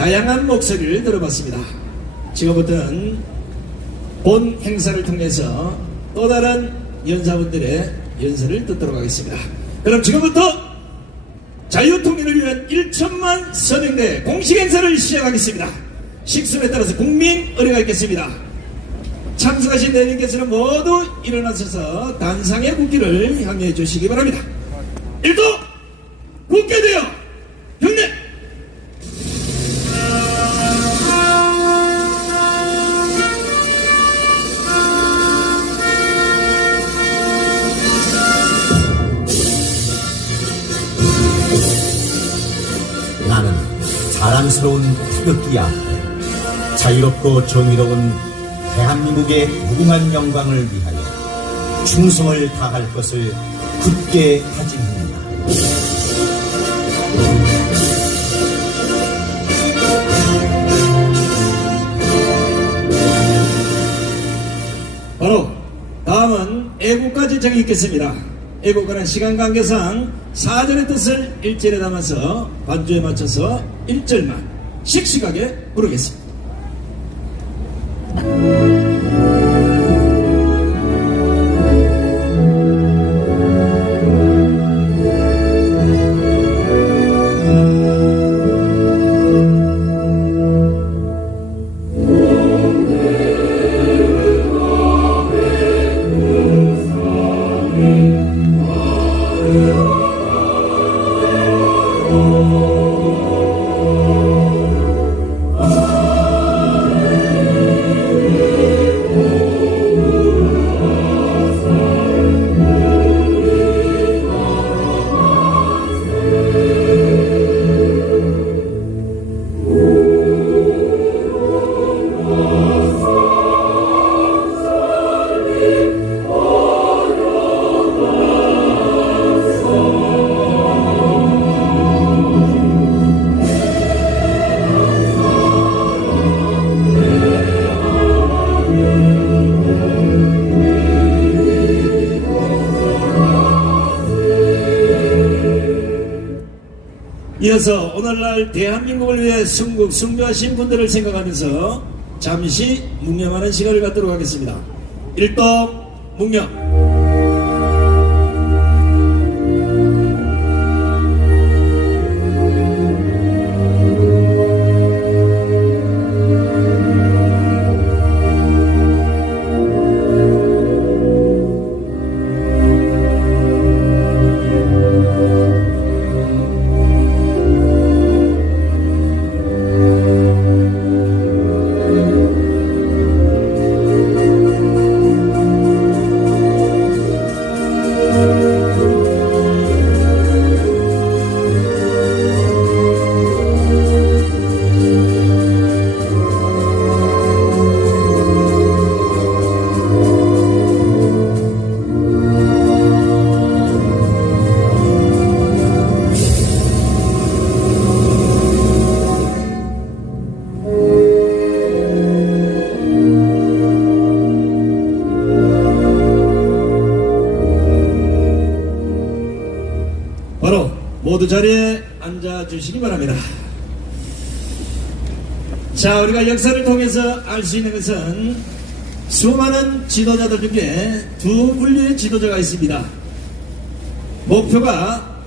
다양한 목소리를 들어봤습니다. 지금부터는 본 행사를 통해서 또 다른 연사분들의 연설을 듣도록 하겠습니다. 그럼 지금부터 자유통일을 위한 1천만 선행대 공식 행사를 시작하겠습니다. 식순에 따라서 국민 의례가 있겠습니다. 참석하신 대리께서는 모두 일어나셔서 단상의 국기를 향해 주시기 바랍니다. 1도 국회되어 경례. 나는 자랑스러운 태극기 앞에 자유롭고 정의로운 대한민국의 무궁한 영광을 위하여 충성을 다할 것을 굳게 다짐합니다. 바로 다음은 애국가 지청이 있겠습니다. 애국가는 시간 관계상 사전의 뜻을 1절에 담아서 반주에 맞춰서 1절만 씩씩하게 부르겠습니다. 이어서 오늘날 대한민국을 위해 순교하신 분들을 생각하면서 잠시 묵념하는 시간을 갖도록 하겠습니다. 일동 묵념. 바로 모두 자리에 앉아주시기 바랍니다. 자, 우리가 역사를 통해서 알 수 있는 것은 수많은 지도자들 중에 두 분류의 지도자가 있습니다. 목표가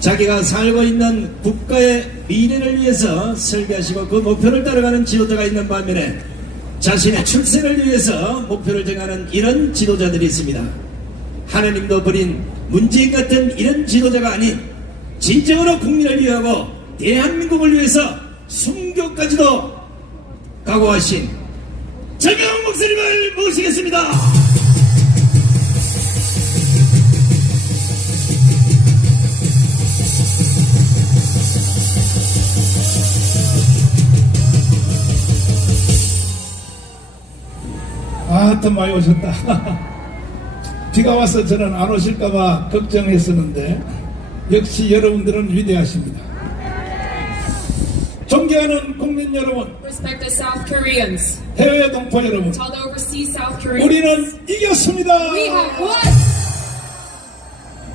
자기가 살고 있는 국가의 미래를 위해서 설계하시고 그 목표를 따라가는 지도자가 있는 반면에 자신의 출세를 위해서 목표를 정하는 이런 지도자들이 있습니다. 하나님도 버린 문재인 같은 이런 지도자가 아닌 진정으로 국민을 위하고 대한민국을 위해서 순교까지도 각오하신 정영 목사님을 모시겠습니다. 더 많이 오셨다. 비가 와서 저는 안 오실까봐 걱정했었는데 역시 여러분들은 위대하십니다. 존경하는 국민 여러분, Respected South Koreans, 해외 동포 여러분, to all the overseas South Koreans, 우리는 이겼습니다. we have won.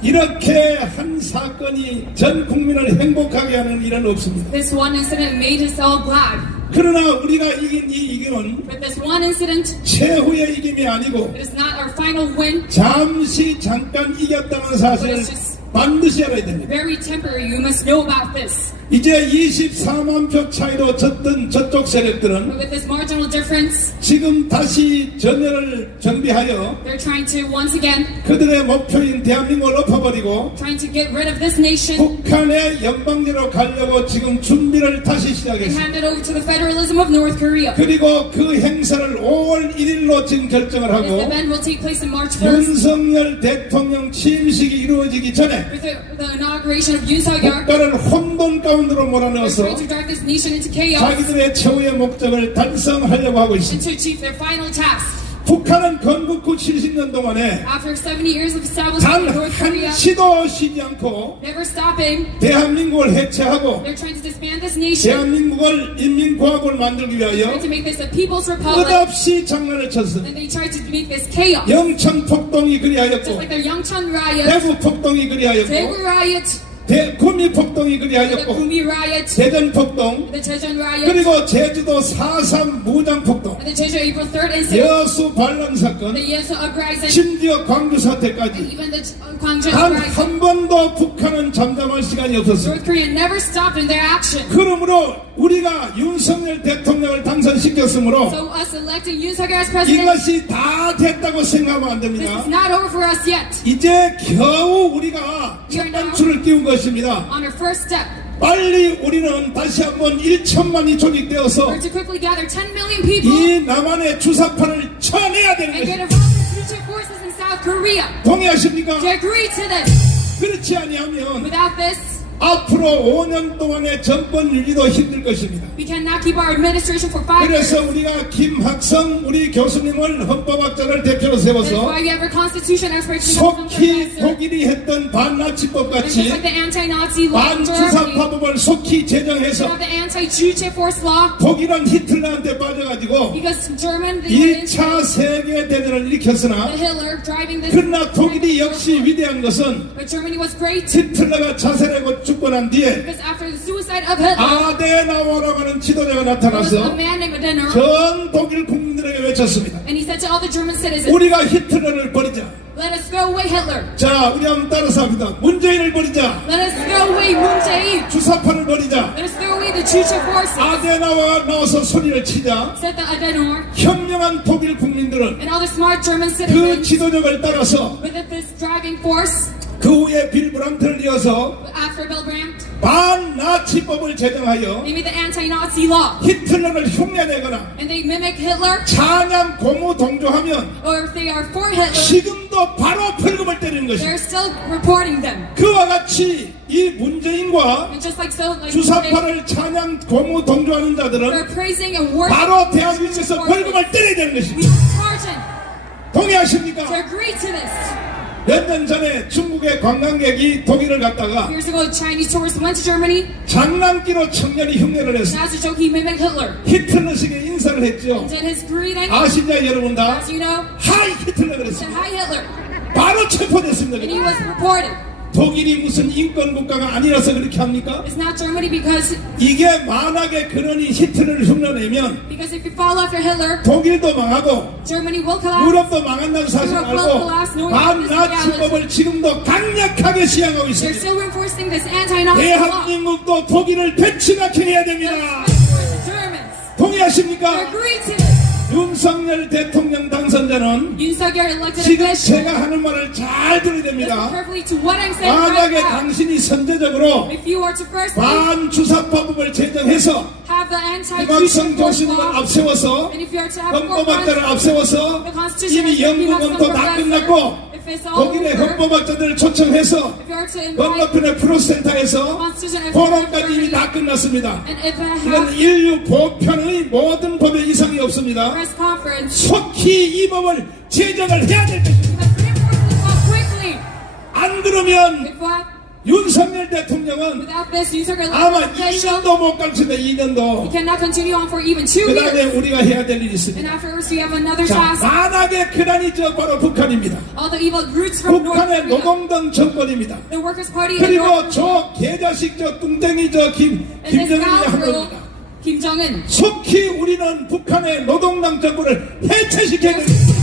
이렇게 한 사건이 전 국민을 행복하게 하는 일은 없습니다. This one incident made us all glad. 그러나 우리가 이긴 이 이김은 But this one incident, 최후의 이김이 아니고 it is not our final win, 잠깐 이겼다는 사실을 반드시 알아야 됩니다. very temporary. You must know about this. 이제 24만 표 차이로 졌던 저쪽 세력들은 But with this marginal difference, 지금 다시 전열을 정비하여 they're trying to once again, 그들의 목표인 대한민국을 엎어버리고 trying to get rid of this nation 북한의 연방제로 가려고 지금 준비를 다시 and 시작했습니다. hand it over to the federalism of North Korea. 그리고 그 행사를 5월 1일로 지금 결정을 This 하고 event will take place on March 1st 윤석열 대통령 취임식이 이루어지기 전에 with the inauguration of Yoon Suk-yeol. 국가를 혼돈 가운데로 They're 몰아넣어서 trying to drive this nation into chaos 자기들의 최후의 목적을 달성하려고 하고 and 있습니다. to achieve their final task. 북한은 건국 후 70년 동안에 After 70 years of establishment 단 in North Korea, 한 시도 쉬지 않고 never stopping, 대한민국을 해체하고 they're trying to disband this nation, 대한민국을 인민공화국을 만들기 위하여 trying to make this a people's republic, 끝없이 장난을 쳤습니다. and they tried to make this chaos. 영천 폭동이 Just 그리하였고 like the Yangchun riot, 대구 폭동이 Daegu 그리하였고 riot, 구미 폭동이 the 그리하였고 Gumi riot, 대전 폭동 the Daejeon riot, 그리고 제주도 4.3 무장 폭동 and the Jeju April 3rd incident, 여수 반란 사건 the Yeosu uprising, 심지어 광주 and 사태까지 even the Gwangju 단 uprising. 한 번도 북한은 잠잠할 시간이 없었습니다. North Korea never stopped in their action. 그러므로 우리가 윤석열 대통령을 당선시켰으므로 So us electing Yoon Suk-yeol as president, 이것이 다 됐다고 생각하면 안 this 됩니다. is not over for us yet. 이제 겨우 우리가 첫 단추를 끼운 것입니다. On our first step, 빨리 우리는 다시 한번 1천만이 조직되어서 we're to quickly gather 10 million people 이 남한의 주사파를 쳐내야 되는 and get 것입니다. around the future forces in South Korea. 동의하십니까? To agree to this. 그렇지 아니하면 Without this, 앞으로 5년 동안의 정권 유지도 힘들 것입니다. we cannot keep our administration for 5 years. 그래서 우리가 김학성 우리 교수님을 헌법학자를 대표로 That's 세워서 why we have our constitution expert, 속히 독일이 했던 반나치법 and just 같이 like the anti-Nazi law in Germany, 반주사파법을 속히 we 제정해서 have the anti-Juche force law, 독일은 히틀러한테 빠져가지고 because German, the 2차 세계대전을 일으켰으나 Hitler driving this. 그러나 독일이 역시 위대한 것은 But Germany was great 히틀러가 자살하고 죽고 난 뒤에 because after the suicide of Hitler, 아데나워라고 하는 지도자가 there was a 나타나서 man named Adenauer, 전 독일 국민들에게 외쳤습니다. and he said to all the German citizens, 우리가 히틀러를 버리자. let us throw away Hitler. 자, 우리 한번 따라서 합니다. 문재인을 버리자. Let us throw away Moon Jae-in. 주사파를 버리자. Let us throw away the Juche forces. 아데나워가 나와서 소리를 치자. Said the Adenauer, 현명한 독일 국민들은 and all the smart German 그 citizens, 지도력을 따라서 with this driving force, 그 후에 빌 브람트를 이어서 after Bill Brandt, 반나치법을 제정하여 they made the anti-Nazi law, 히틀러를 흉내내거나 and they mimic Hitler, 찬양 고무 동조하면 or if they are for Hitler, 지금도 바로 벌금을 때리는 they're 것입니다. still reporting them. 그와 같이 이 문재인과 And just like so, like they 주사파를 찬양 고무 동조하는 자들은 are praising and worshiping 바로 the 대한민국에서 Juche 벌금을 forces. 때려야 되는 We 것입니다. must charge him to 동의하십니까? agree to this. 몇 년 전에 중국의 관광객이 독일을 갔다가 Years ago, Chinese tourists went to Germany, 장난기로 청년이 흉내를 and 했어. as a joke, he mimicked Hitler. 히틀러식의 인사를 했죠. Did his greeting, 아시죠 여러분 다? as you know, 하이 히틀러 said 그랬습니다. hi Hitler, 바로 체포됐습니다. and he was reported. 독일이 무슨 인권국가가 아니라서 그렇게 합니까? It's not Germany because 이게 만약에 그러니 히틀러를 흉내내면 if you follow after Hitler, 독일도 망하고 Germany will collapse. 유럽도 망한다는 사실 알고 반나치법을 지금도 강력하게 시행하고 They're 있습니다. still reinforcing this anti-Nazi law. 대한민국도 독일을 배치나게 해야 됩니다. The Germans. 동의하십니까? Agree to this. 윤석열 대통령 당선자는 Yoon Suk-yeol elected 지금 official. 제가 하는 말을 잘 들어야 Listen 됩니다. carefully to what I'm saying right 만약에 now. 당신이 선제적으로 If you are to first 반주사파법을 제정해서 have the 김학성 anti-Juche force 교수님을 law, 앞세워서 and if you are to have 헌법학자를 앞세워서 the Constitution 이미 연구원도 다 끝났고 if it's all 독일의 over, 헌법학자들을 초청해서 if you are to invite 건너편의 프로센터에서 Constitution 토론까지 이미 다 끝났습니다. and if I 이건 have 인류 보편의 모든 법에 이상이 없습니다. press conference, 속히 이 법을 제정을 해야 될 것입니다. you must reinforce this law quickly. 안 그러면 If what? 윤석열 대통령은 Without this, Yoon Suk-yeol 아마 administration, 2년도 못 갈 텐데 2년도. we cannot continue on for even 2 그 years. 다음에 우리가 해야 될 일이 And 있습니다. afterwards, we have another 자, task. 만악의 근원이 저 바로 북한입니다. All the evil roots from North 북한의 Korea. 노동당 정권입니다. The Workers' Party in 그리고 North Korea. 저 개자식 저 뚱땡이 저 And this 김정은이 한 scoundrel, 겁니다. Kim Jong-un. 속히 우리는 북한의 노동당 정권을 해체시켜야 됩니다.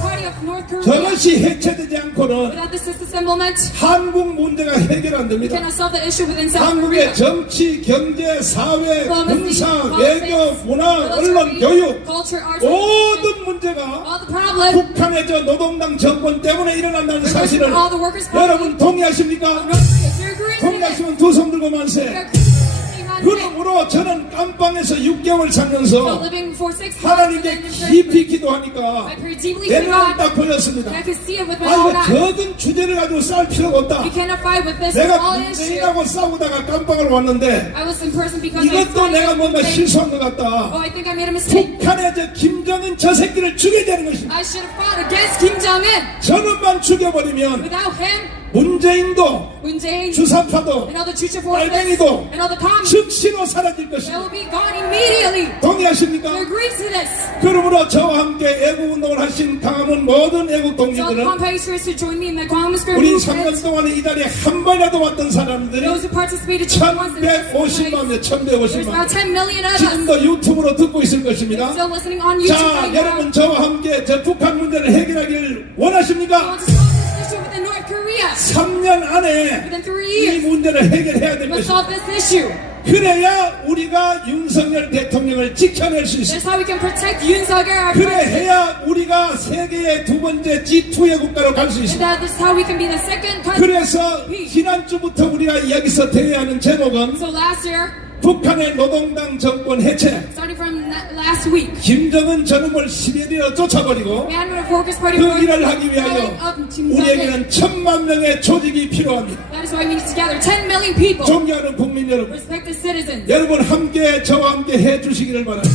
Party of North Korea. 저것이 해체되지 않고는 Without this disassemblement, 한국 문제가 해결 안 we 됩니다. cannot solve the issue within South 한국의 Korea. 정치, 경제, 사회, Diplomacy, 군사, politics, 외교, 문화, 언론, military, 교육 culture, arts, 모든 문제가 all the problems. 북한의 저 노동당 정권 때문에 일어난다는 사실을 all the workers' party. 여러분 동의하십니까? North Korea. Do you agree with this? 동의하시면 두 손 들고 We 만세. are saying on today. 그러므로 저는 깜방에서 6개월 So 살면서 living for 6 months 하나님께 in the 깊이 prison, 기도하니까 I pray deeply 내 to 눈은 God, 딱 보였습니다. and I could see it with my 아, own 이거 eyes. 적은 주제를 가지고 싸울 필요가 없다. We cannot fight with this 내가 small issue. 문재인하고 싸우다가 깜방을 왔는데 I was in person because I 이것도 was 내가 뭔가 fighting. 실수한 것 Oh, 같다. I think I made a mistake. 북한의 저 김정은 저 새끼를 죽여야 되는 것입니다. I should have fought against Kim Jong-un. 저놈만 죽여버리면 Without him, 문재인도 Moon Jae, 주사파도 and all the Chucha forces, 빨갱이도 and all the communists, 즉시로 사라질 they 것입니다. will be gone immediately. 동의하십니까? Do you agree to this? 그러므로 저와 함께 애국운동을 하신 강함은 모든 애국 So all the 동지들은 compatriots who joined me in the Communist Group 우리 3년 movement, 동안에 이 자리에 한 번이라도 왔던 사람들이 those who participated just once in this place, 1150만이에요. there's 1150만. about 10 million of us 지금도 유튜브로 듣고 있을 것입니다. still listening on YouTube 자, right now. 여러분 저와 함께 저 북한 문제를 해결하길 I 원하십니까? want to solve this issue within North Korea. 3년 안에 Within 3 이 years, 문제를 해결해야 we 될 must 것입니다. solve this issue. 그래야 우리가 윤석열 대통령을 지켜낼 수 That's 있습니다. how we can protect Yoon Suk-yeol, our 그래 president. 해야 우리가 세계의 두 번째 G2의 국가로 갈 수 And 있습니다. that is how we can be the second country. 그래서 지난주부터 우리가 여기서 대회하는 제목은 So last year, 북한의 노동당 정권 해체, starting from last week, 김정은 저놈을 시베리아로 쫓아버리고 management of Workers' Party 그 일을 하기 위하여 of Kim Jong-un. 우리에게는 1000만 명의 조직이 필요합니다. That is why we need to gather 10 million people, 존경하는 국민 여러분, respected citizens. 여러분 함께 저와 함께 해주시기를 바랍니다.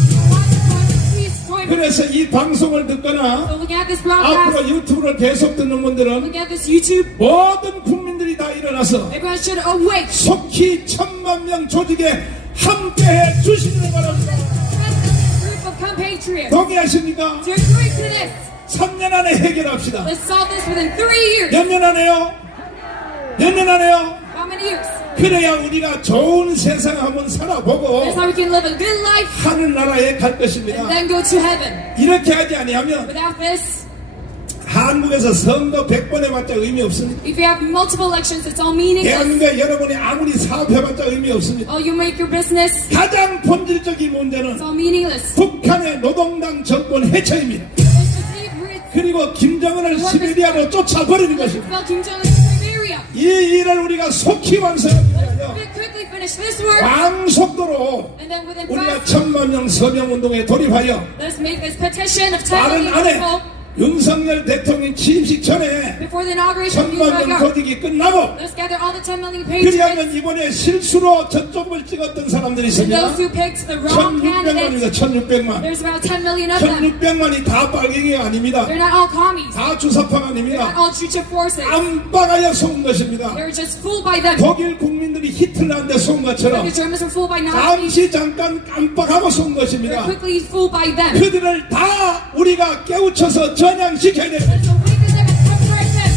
Please join me. 그래서 이 방송을 듣거나 So looking at this broadcast, 앞으로 유튜브를 계속 듣는 분들은 looking at this YouTube, 모든 국민들이 다 일어나서 everyone should awake. 속히 1000만 명 조직에 함께해 주시기를 바랍니다. Group of compatriots. 동의하십니까? Do you agree to this? 3년 안에 해결합시다. Let's solve this within 3 years. 몇 년 안에요? 몇 년 안에요? How many years? 그래야 우리가 좋은 세상 한번 살아보고 That's how we can live a good life 하늘나라에 갈 and 것입니다. then go to heaven. 이렇게 하지 아니하면 Without this, 한국에서 선거 100번 해봤자 의미 없습니다. if you have multiple elections, it's all meaningless. 대한민국에 여러분이 아무리 사업해봤자 의미 없습니다. Oh, you make your business, 가장 본질적인 it's 문제는 all meaningless. 북한의 노동당 정권 해체입니다. It's just leave it. 그리고 김정은을 시베리아로 쫓아버리는 것입니다. Well, Kim Jong-un in Siberia. 이 일을 우리가 속히 완성하기 위하여 We quickly finish this work, 광속도로 and then within 우리가 5 1000만 명 서명운동에 돌입하여 let's make this petition of 10 빠른 million 안에 people 윤석열 대통령 취임식 전에 before the inauguration of 1000만 Yoon 명 Suk-yeol. 조직이 끝나고 Let's gather all the 10 million patriots 그리하면 이번에 실수로 저쪽을 찍었던 사람들이 and 있습니다. those who picked the wrong 1600만입니다. candidates. 1600만. There's about 10 million of them. 1600만이 다 빨갱이가 아닙니다. They're not all commies. 다 주사파가 They're 아닙니다. not all Chucha forces. 깜빡하여 속은 것입니다. They're just fooled by them. 독일 국민들이 히틀러한테 속은 것처럼 The Germans were fooled by Nazis. 잠시 잠깐 깜빡하고 속은 They're 것입니다. quickly fooled by them. 그들을 다 우리가 깨우쳐서 전향시켜야 됩니다. Let's awaken them and convert them.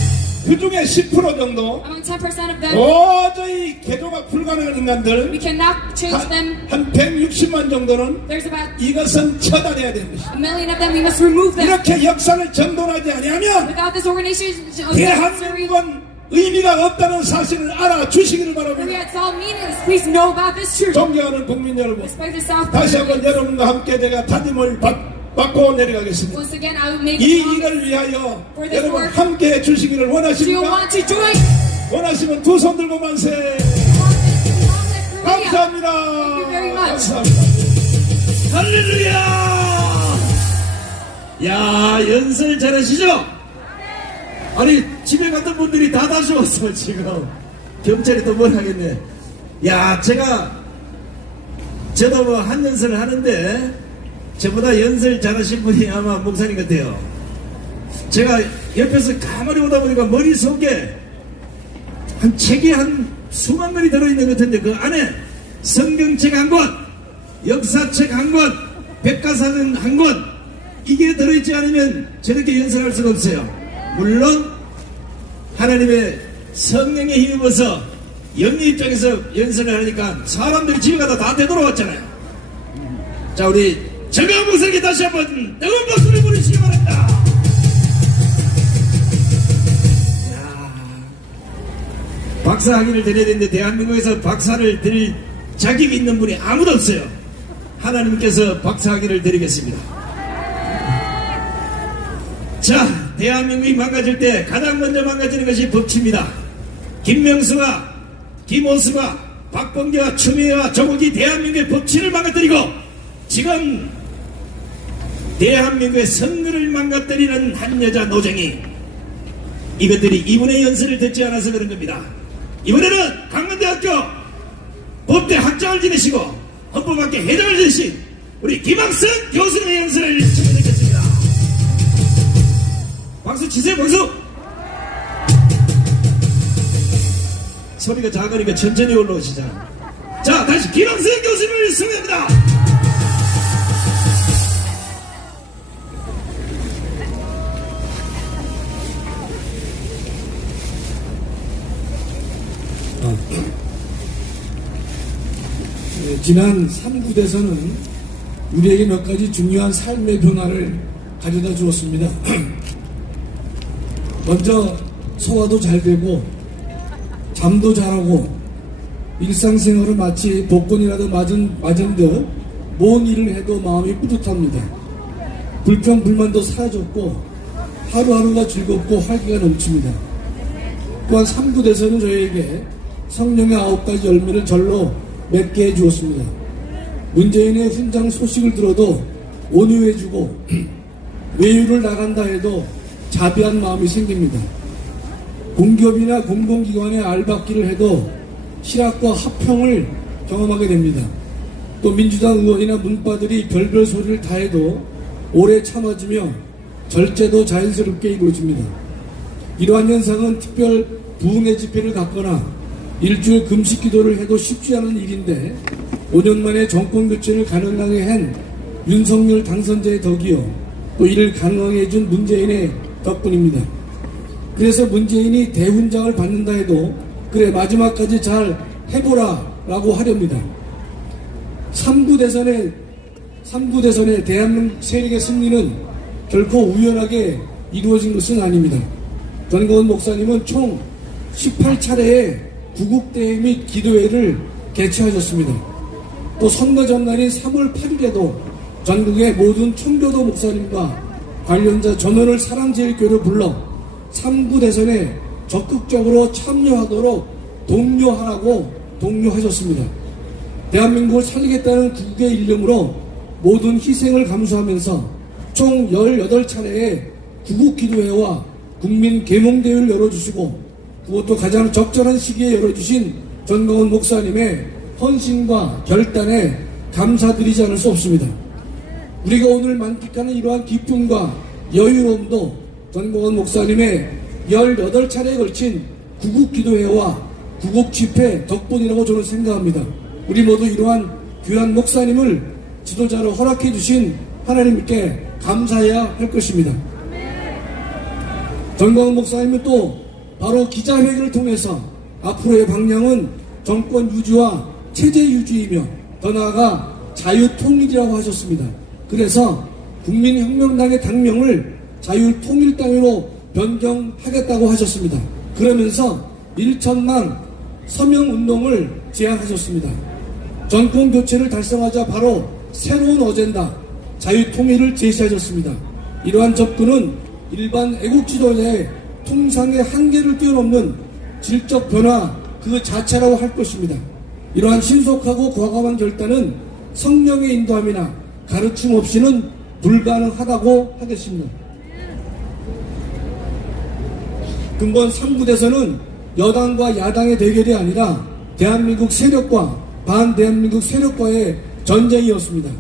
그 중에 10% 정도 Among 10% of them, 도저히 개조가 불가능한 인간들 we cannot change them. 한 160만 정도는 There's about 이것은 처단해야 되는 것입니다. 1 million of them. We must remove them. 이렇게 역사를 전동하지 아니하면 Without this organization, 대한민국은 의미가 없다는 사실을 알아주시기를 바랍니다. it's all meaningless. Please know about this truth. 존경하는 국민 여러분, Respect the South 다시 한번 Koreans. 여러분과 함께 제가 다짐을 받고 내려가겠습니다. Once again, I will make 이 a promise. 일을 위하여 For this 여러분 work. 함께 해주시기를 Do you 원하십니까? want to join? 원하시면 두 손 들고 만세. Korea. 감사합니다. Thank you very much. 감사합니다. 할렐루야! 야, 연설 잘하시죠? 아니, 집에 갔던 분들이 다 다시 왔어, 지금. 경찰이 또 뭘 하겠네. 야, 저도 뭐 한 연설을 하는데, 저보다 연설 잘하신 분이 아마 목사님 같아요. 제가 옆에서 가만히 오다 보니까 머릿속에 한 책이 한 수만 권이 들어있는 것 같은데 그 안에 성경책 한 권, 역사책 한 권, 백과사전 한 권 이게 들어있지 않으면 저렇게 연설할 수가 없어요. 물론 하나님의 성령에 힘입어서 영의 입장에서 연설을 하니까 사람들이 집에 가다 다 되돌아왔잖아요. 자, 우리 정강 목사님께 다시 한번 뜨거운 박수를 보내주시기 바랍니다. 박사 학위를 드려야 되는데 대한민국에서 박사를 드릴 자격이 있는 분이 아무도 없어요. 하나님께서 박사 학위를 드리겠습니다. 자, 대한민국이 망가질 때 가장 먼저 망가지는 것이 법치입니다. 김명수가, 김호수가, 박범계와 추미애와 조국이 대한민국의 법치를 망가뜨리고 지금 대한민국의 선거를 망가뜨리는 한 여자 노정이 이것들이 이분의 연설을 듣지 않아서 그런 겁니다. 이번에는 강원대학교 법대 학장을 지내시고 헌법학회 회장을 지내신 우리 김학선 교수님의 연설을 청해드리겠습니다. 박수 치세요, 박수! 소리가 작으니까 천천히 올라오시잖아. 자, 다시 김학선 교수님을 소개합니다. 지난 3구 대선은 우리에게 몇 가지 중요한 삶의 변화를 가져다 주었습니다. 먼저 소화도 잘 되고 잠도 잘하고 일상생활을 마치 복권이라도 맞은 듯 뭔 일을 해도 마음이 뿌듯합니다. 불평불만도 사라졌고 하루하루가 즐겁고 활기가 넘칩니다. 또한 3구 대선은 저희에게 성령의 9가지 열매를 절로 맺게 해주었습니다. 문재인의 훈장 소식을 들어도 온유해주고 외유를 나간다 해도 자비한 마음이 생깁니다. 공기업이나 공공기관에 알박기를 해도 실학과 합평을 경험하게 됩니다. 또 민주당 의원이나 문파들이 별별 소리를 다 해도 오래 참아주며 절제도 자연스럽게 이루어집니다. 이러한 현상은 특별 부흥의 집회를 갖거나 일주일 금식 기도를 해도 쉽지 않은 일인데 5년 만에 정권 교체를 가능하게 한 윤석열 당선자의 덕이요 또 이를 가능하게 해준 문재인의 덕분입니다. 그래서 문재인이 대훈장을 받는다 해도 그래 마지막까지 잘 해보라 라고 하렵니다. 3구 대선의 대한민국 세력의 승리는 결코 우연하게 이루어진 것은 아닙니다. 전거원 목사님은 총 18차례의 구국대회 및 기도회를 개최하셨습니다. 또 선거 전날인 3월 8일에도 전국의 모든 청교도 목사님과 관련자 전원을 사랑제일교회로 불러 3구 대선에 적극적으로 참여하도록 독려하라고 독려하셨습니다. 대한민국을 살리겠다는 국의 일념으로 모든 희생을 감수하면서 총 18차례의 구국기도회와 국민계몽대회를 열어주시고 그것도 가장 적절한 시기에 열어주신 전광훈 목사님의 헌신과 결단에 감사드리지 않을 수 없습니다. 우리가 오늘 만끽하는 이러한 기쁨과 여유로움도 전광훈 목사님의 18차례에 걸친 구국기도회와 구국집회 덕분이라고 저는 생각합니다. 우리 모두 이러한 귀한 목사님을 지도자로 허락해 주신 하나님께 감사해야 할 것입니다. 전광훈 목사님은 또 바로 기자회견을 통해서 앞으로의 방향은 정권 유지와 체제 유지이며 더 나아가 자유통일이라고 하셨습니다. 그래서 국민혁명당의 당명을 자유통일당으로 변경하겠다고 하셨습니다. 그러면서 1천만 서명운동을 제안하셨습니다. 정권 교체를 달성하자 바로 새로운 어젠다 자유통일을 제시하셨습니다. 이러한 접근은 일반 애국 지도자의 통상의 한계를 뛰어넘는 질적 변화 그 자체라고 할 것입니다. 이러한 신속하고 과감한 결단은 성령의 인도함이나 가르침 없이는 불가능하다고 하겠습니다. 근본 3구 대선은 여당과 야당의 대결이 아니라 대한민국 세력과 반대한민국 세력과의 전쟁이었습니다.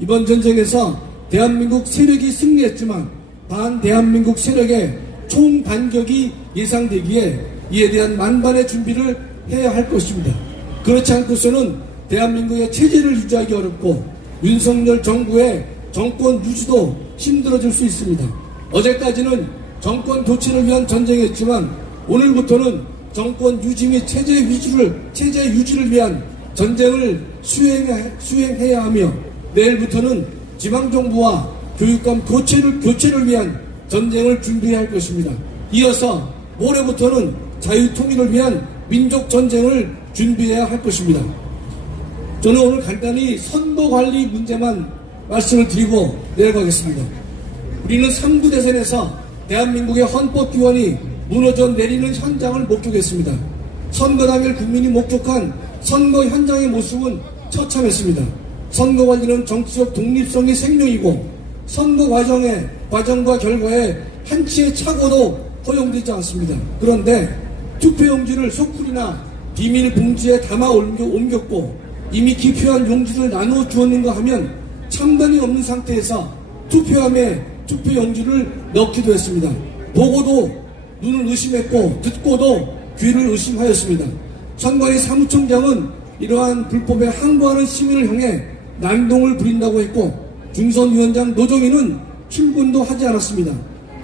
이번 전쟁에서 대한민국 세력이 승리했지만 반대한민국 세력의 총반격이 예상되기에 이에 대한 만반의 준비를 해야 할 것입니다. 그렇지 않고서는 대한민국의 체제를 유지하기 어렵고 윤석열 정부의 정권 유지도 힘들어질 수 있습니다. 어제까지는 정권 교체를 위한 전쟁이었지만 오늘부터는 정권 유지 및 체제 유지를 위한 전쟁을 수행해야 하며 내일부터는 지방정부와 교육감 교체를 위한 전쟁을 준비해야 할 것입니다. 이어서 모레부터는 자유통일을 위한 민족전쟁을 준비해야 할 것입니다. 저는 오늘 간단히 선거관리 문제만 말씀을 드리고 내려가겠습니다. 우리는 3구 대선에서 대한민국의 헌법기관이 무너져 내리는 현장을 목격했습니다. 선거 당일 국민이 목격한 선거 현장의 모습은 처참했습니다. 선거 관리는 정치적 독립성이 생명이고 선거 과정과 결과에 한치의 착오도 허용되지 않습니다. 그런데 투표용지를 소쿠리나 비밀 봉지에 담아 옮겼고 이미 기표한 용지를 나누어 주었는가 하면 참관이 없는 상태에서 투표함에 투표용지를 넣기도 했습니다. 보고도 눈을 의심했고 듣고도 귀를 의심하였습니다. 선관위 사무총장은 이러한 불법에 항거하는 시민을 향해 난동을 부린다고 했고 중선위원장 노정희는 출근도 하지 않았습니다.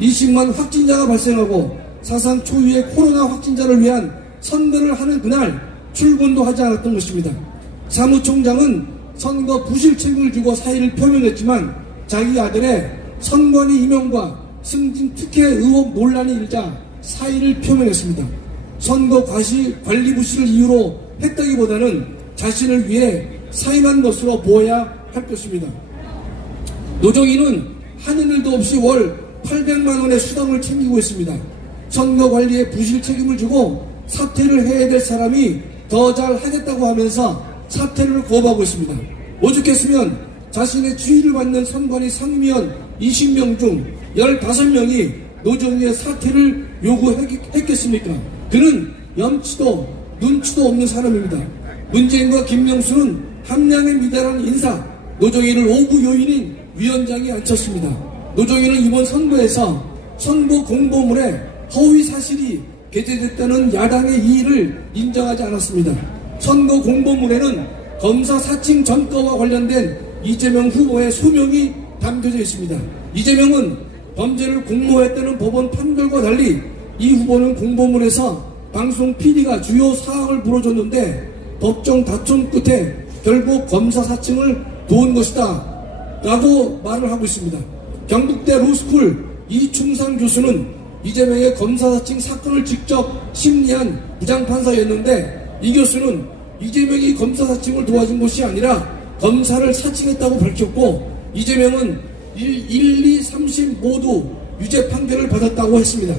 20만 확진자가 발생하고 사상 초유의 코로나 확진자를 위한 선거를 하는 그날 출근도 하지 않았던 것입니다. 사무총장은 선거 부실 책임을 지고 사의를 표명했지만 자기 아들의 선관위 임용과 승진 특혜 의혹 논란이 일자 사의를 표명했습니다. 선거 관리 부실을 이유로 했다기보다는 자신을 위해 사임한 것으로 보아야 할 것입니다. 노정희는 하는 일도 없이 월 800만 원의 수당을 챙기고 있습니다. 선거 관리에 부실 책임을 지고 사퇴를 해야 될 사람이 더 잘 하겠다고 하면서 사퇴를 거부하고 있습니다. 오죽했으면 자신의 지휘를 받는 선관위 상임위원 20명 중 15명이 노정희의 사퇴를 요구했겠습니까? 그는 염치도 눈치도 없는 사람입니다. 문재인과 김명수는 함량에 미달한 인사, 노정희를 5부 요인인 위원장이 앉혔습니다. 노정희는 이번 선거에서 선거 공보물에 허위 사실이 게재됐다는 야당의 이의를 인정하지 않았습니다. 선거 공보물에는 검사 사칭 전과와 관련된 이재명 후보의 소명이 담겨져 있습니다. 이재명은 범죄를 공모했다는 법원 판결과 달리 이 후보는 공보물에서 방송 PD가 주요 사항을 물어줬는데 법정 다툼 끝에 결국 검사 사칭을 도운 것이다 라고 말을 하고 있습니다. 경북대 로스쿨 이충상 교수는 이재명의 검사 사칭 사건을 직접 심리한 부장판사였는데 이 교수는 이재명이 검사 사칭을 도와준 것이 아니라 검사를 사칭했다고 밝혔고 이재명은 1, 2, 3심 모두 유죄 판결을 받았다고 했습니다.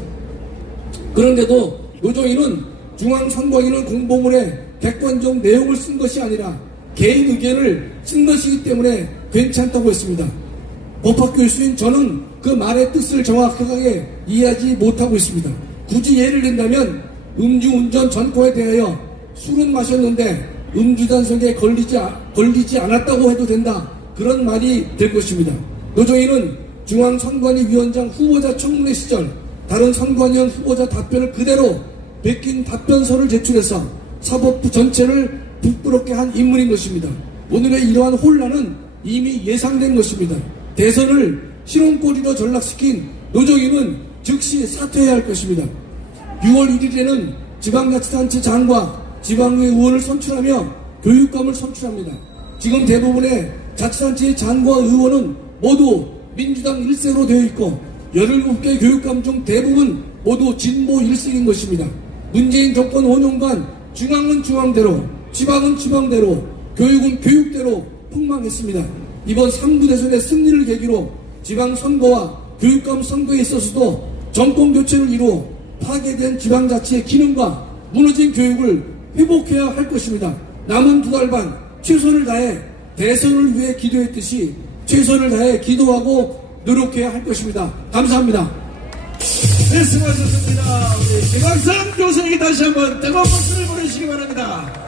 그런데도 노정희는 중앙선관위는 공보물에 객관적 내용을 쓴 것이 아니라 개인 의견을 쓴 것이기 때문에 괜찮다고 했습니다. 법학교수인 저는 그 말의 뜻을 정확하게 이해하지 못하고 있습니다. 굳이 예를 든다면 음주운전 전과에 대하여 술은 마셨는데 음주단속에 걸리지 않았다고 해도 된다. 그런 말이 될 것입니다. 노정희는 중앙선관위 위원장 후보자 청문회 시절 다른 선관위원 후보자 답변을 그대로 베낀 답변서를 제출해서 사법부 전체를 부끄럽게 한 인물인 것입니다. 오늘의 이러한 혼란은 이미 예상된 것입니다. 대선을 실온꼬리로 전락시킨 노정희는 즉시 사퇴해야 할 것입니다. 6월 1일에는 지방자치단체 장과 지방의회 의원을 선출하며 교육감을 선출합니다. 지금 대부분의 자치단체의 장과 의원은 모두 민주당 1세로 되어 있고 17개 교육감 중 대부분 모두 진보 1색인 것입니다. 문재인 정권 5년간 중앙은 중앙대로, 지방은 지방대로, 교육은 교육대로 폭망했습니다. 이번 3구 대선의 승리를 계기로 지방선거와 교육감 선거에 있어서도 정권교체를 이루어 파괴된 지방자치의 기능과 무너진 교육을 회복해야 할 것입니다. 남은 2달 반 최선을 다해 대선을 위해 기도했듯이 최선을 다해 기도하고 노력해야 할 것입니다. 감사합니다. 네, 수고하셨습니다. 우리 김학성 교수에게 다시 한번 뜨거운 박수를 보내주시기 바랍니다.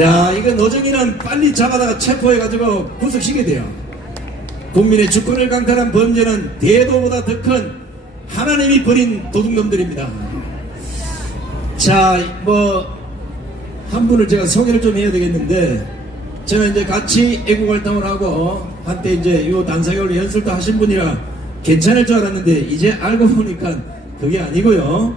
야, 이거 노정희는 빨리 잡아다가 체포해가지고 구속시켜야 돼요. 국민의 주권을 강탈한 범죄는 대도보다 더 큰 하나님이 버린 도둑놈들입니다. 자, 한 분을 제가 소개를 좀 해야 되겠는데, 저는 이제 같이 애국 활동을 하고, 한때 이제 요 단사교를 연설도 하신 분이라 괜찮을 줄 알았는데, 이제 알고 보니까 그게 아니고요.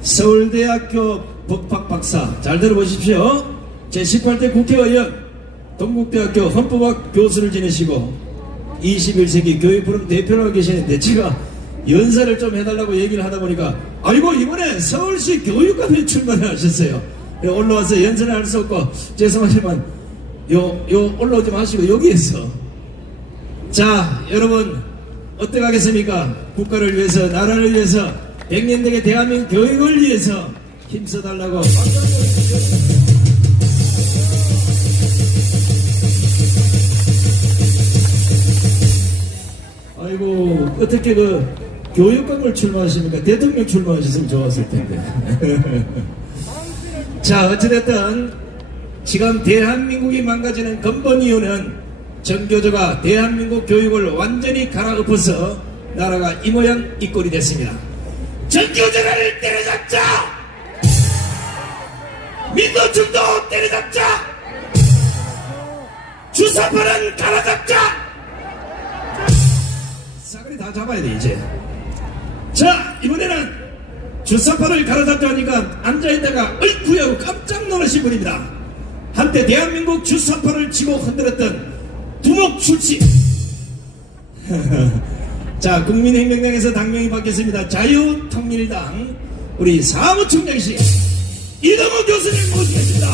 서울대학교 법학 박사, 잘 들어보십시오. 제18대 국회의원, 동국대학교 헌법학 교수를 지내시고, 21세기 교육포럼 대표로 하고 계시는데, 제가 연설을 좀 해달라고 얘기를 하다 보니까, 아이고, 이번에 서울시 교육감에 출마를 하셨어요. 올라와서 연설을 할 수 없고, 죄송하지만, 올라오지 마시고, 여기에서. 자, 여러분, 어떡하겠습니까? 국가를 위해서, 나라를 위해서, 100년대의 대한민국 교육을 위해서 힘써달라고. 아이고, 어떻게 교육감을 출마하십니까? 대통령 출마하셨으면 좋았을 텐데. 자, 어찌됐든 지금 대한민국이 망가지는 근본 이유는 정교조가 대한민국 교육을 완전히 갈아엎어서 나라가 이 모양 이 꼴이 됐습니다. 정교조를 때려잡자! 민노총도 때려잡자! 주사파는 갈아잡자! 싸그리 다 잡아야 돼 이제. 자, 이번에는 주사파를 갈아잡자니까 앉아있다가 어이쿠 하고 깜짝 놀라신 분입니다. 한때 대한민국 주사파를 치고 흔들었던 두목 출신. 자, 국민혁명당에서 당명이 바뀌었습니다. 자유통일당 우리 사무총장이신 이동호 교수님 모시겠습니다.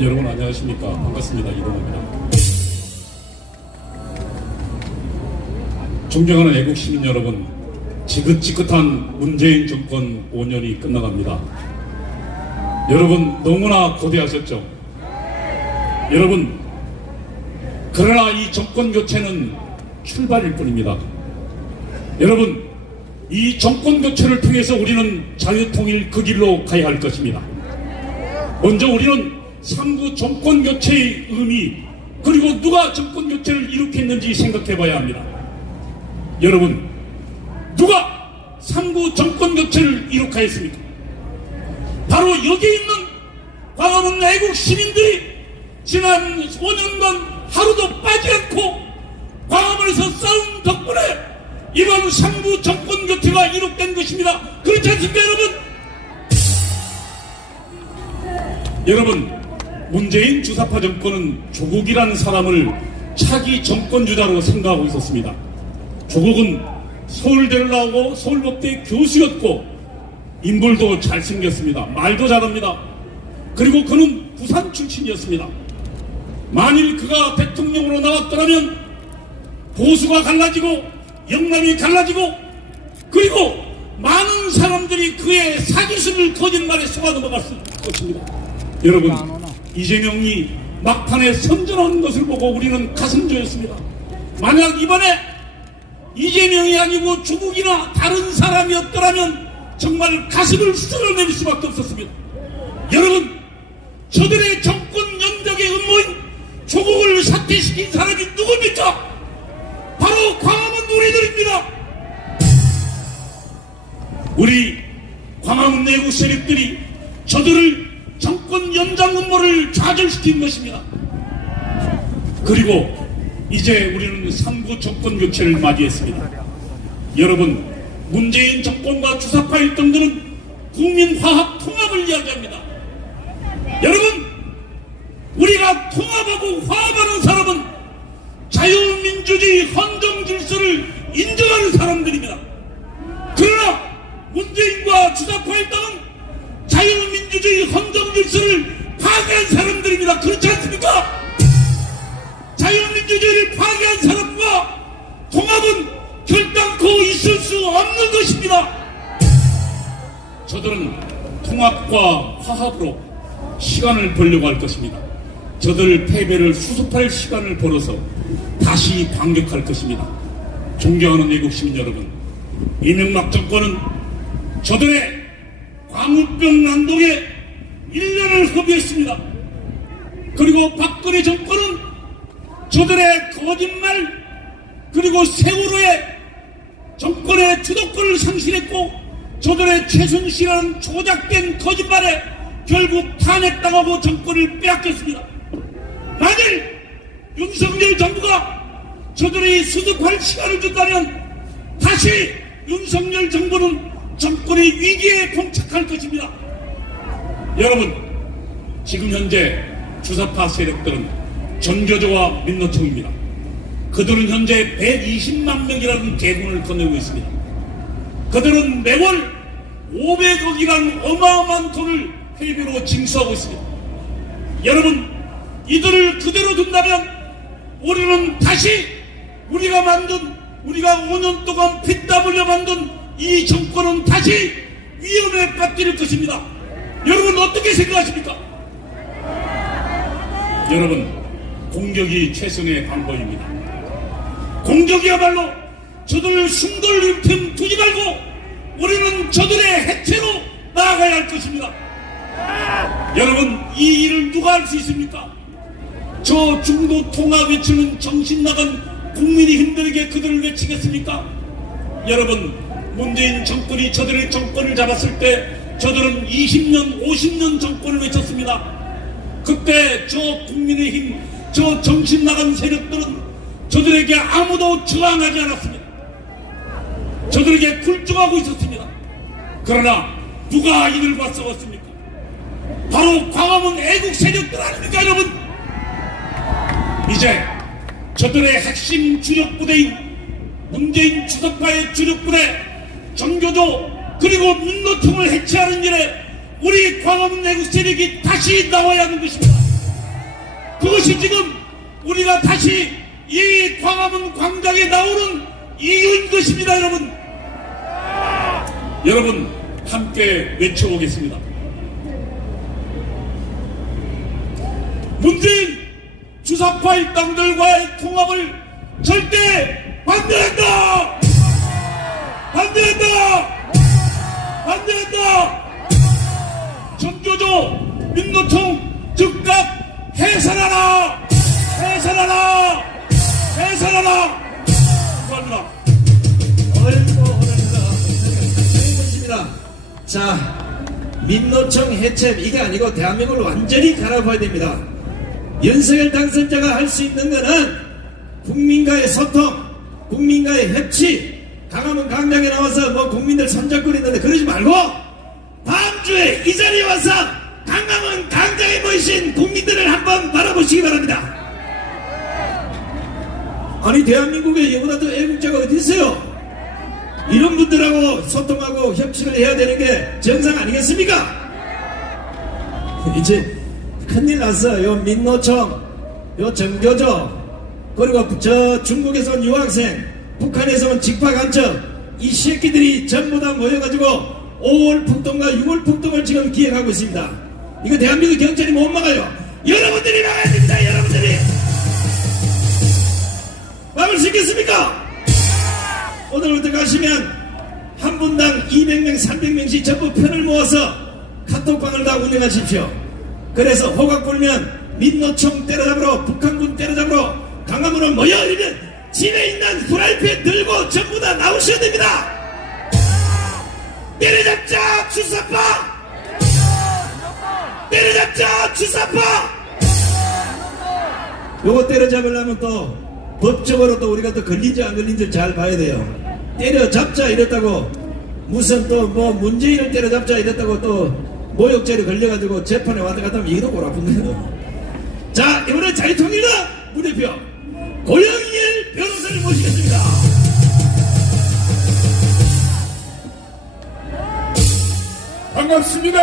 여러분 안녕하십니까. 반갑습니다. 이동호입니다. 존경하는 애국 시민 여러분, 지긋지긋한 문재인 정권 5년이 끝나갑니다. 여러분 너무나 고대하셨죠? 여러분, 그러나 이 정권 교체는 출발일 뿐입니다. 여러분, 이 정권 교체를 통해서 우리는 자유통일 그 길로 가야 할 것입니다. 먼저 우리는 3구 정권 교체의 의미, 그리고 누가 정권 교체를 일으켰는지 생각해 봐야 합니다. 여러분, 누가 3구 정권 교체를 이룩하였습니까? 바로 여기 있는 광화문 애국 시민들이 지난 5년간 하루도 빠지 않고 광화문에서 싸운 덕분에 이번 3구 정권 교체가 이룩된 것입니다. 그렇지 않습니까, 여러분? 여러분, 문재인 주사파 정권은 조국이라는 사람을 차기 정권주자로 생각하고 있었습니다. 조국은 서울대를 나오고 서울법대 교수였고 인물도 잘생겼습니다. 말도 잘합니다. 그리고 그는 부산 출신이었습니다. 만일 그가 대통령으로 나왔더라면 보수가 갈라지고 영남이 갈라지고 그리고 많은 사람들이 그의 사기술을 거짓말에 속아 넘어갔을 것입니다. 여러분, 이재명이 막판에 선전하는 것을 보고 우리는 가슴 조였습니다. 만약 이번에 이재명이 아니고 조국이나 다른 사람이었더라면 정말 가슴을 쓸어내릴 수밖에 없었습니다. 여러분, 저들의 정권 연적의 음모인 조국을 사퇴시킨 사람이 누굽니까? 바로 광화문 우리들입니다. 우리 광화문 내국 세력들이 저들을 정권 연장 음모를 좌절시킨 것입니다. 그리고 이제 우리는 3구 정권 교체를 맞이했습니다. 여러분, 문재인 정권과 주사파 일당들은 국민화합 통합을 이야기합니다. 여러분, 우리가 통합하고 화합하는 사람은 자유민주주의 헌정질서를 인정하는 사람들입니다. 그러나 문재인과 주사파 일당은 자유민주주의 헌정질서를 파괴한 사람들입니다. 그렇지 않습니까? 자유민주주의를 파괴한 사람과 통합은 결단코 있을 수 없는 것입니다. 저들은 통합과 화합으로 시간을 벌려고 할 것입니다. 저들 패배를 수습할 시간을 벌어서 다시 반격할 것입니다. 존경하는 애국 시민 여러분, 이명박 정권은 저들의 광우병 난동에 1년을 허비했습니다. 그리고 박근혜 정권은 저들의 거짓말, 그리고 세월호의 정권의 주도권을 상실했고 저들의 최순실이라는 조작된 거짓말에 결국 탄핵당하고 정권을 빼앗겼습니다. 만일 윤석열 정부가 저들이 수습할 시간을 준다면 다시 윤석열 정부는 정권의 위기에 봉착할 것입니다. 여러분, 지금 현재 주사파 세력들은 전교조와 민노총입니다. 그들은 현재 120만 명이라는 계군을 거느리고 있습니다. 그들은 매월 500억이라는 어마어마한 돈을 회비로 징수하고 있습니다. 여러분, 이들을 그대로 둔다면 우리는 다시 우리가 5년 동안 피땀 흘려 만든 이 정권은 다시 위험에 빠뜨릴 것입니다. 여러분 어떻게 생각하십니까? 여러분, 공격이 최선의 방법입니다. 공격이야말로 저들을 숨돌릴 틈 두지 말고 우리는 저들의 해체로 나아가야 할 것입니다. 여러분, 이 일을 누가 할 수 있습니까? 저 중도 통합 외치는 정신 나간 국민의힘들에게 그들을 외치겠습니까? 여러분, 문재인 정권이 저들의 정권을 잡았을 때 저들은 20년, 50년 정권을 외쳤습니다. 그때 저 국민의힘, 저 정신 나간 세력들은 저들에게 아무도 저항하지 않았습니다. 저들에게 굴종하고 있었습니다. 그러나 누가 이들과 싸웠습니까? 바로 광화문 애국 세력들 아닙니까, 여러분? 이제 저들의 핵심 주력 부대인 문재인 주석파의 주력 부대 정교조 그리고 민노총을 해체하는 일에 우리 광화문 애국 세력이 다시 나와야 하는 것입니다. 그것이 지금 우리가 다시 이 광화문 광장에 나오는 이유인 것입니다. 여러분 함께 외쳐보겠습니다. 문재인 주사파 일당들과의 통합을 절대 반대한다! 반대한다! 반대한다! 정교조 민노총 즉각 해산하라! 해산하라! 해산하라! 감사합니다. 것입니다. 자, 민노총 해체 이게 아니고 대한민국을 완전히 갈아봐야 됩니다. 윤석열 당선자가 할 수 있는 것은 국민과의 소통, 국민과의 협치, 광화문 광장에 나와서 뭐 국민들 손잡고 있는데 그러지 말고 다음 주에 이 자리에 와서 광화문 광장에 모이신 국민들을 한번 바라보시기 바랍니다. 아니 대한민국에 이보다 더 애국자가 어디 있어요? 이런 분들하고 소통하고 협치를 해야 되는 게 정상 아니겠습니까? 이제 큰일 났어. 요 민노총, 요 정교조, 그리고 저 중국에서 온 유학생, 북한에서 온 직파간첩, 이 새끼들이 전부 다 모여가지고 5월 폭동과 6월 폭동을 지금 기획하고 있습니다. 이거 대한민국 경찰이 못 막아요. 여러분들이 막아야 됩니다. 여러분들이 막을 수 있겠습니까? 오늘부터 가시면 한 분당 200명, 300명씩 전부 편을 모아서 카톡방을 다 운영하십시오. 그래서 호각 불면 민노총 때려잡으러, 북한군 때려잡으러 강화문으로 모여 이러면 집에 있는 프라이팬 들고 전부 다 나오셔야 됩니다. 때려잡자 주사파! 때려잡자 주사파! 요거 때려잡으려면 또 법적으로 또 우리가 또 걸린지 안 걸린지 잘 봐야 돼요. 때려잡자 이랬다고 무슨 또 뭐 문재인을 때려잡자 이랬다고 또 모욕죄로 걸려가지고 재판에 왔다 갔다 하면 이도 골아픈데요. 자, 이번에 자유통일당 부대표 고영일 변호사를 모시겠습니다. 반갑습니다.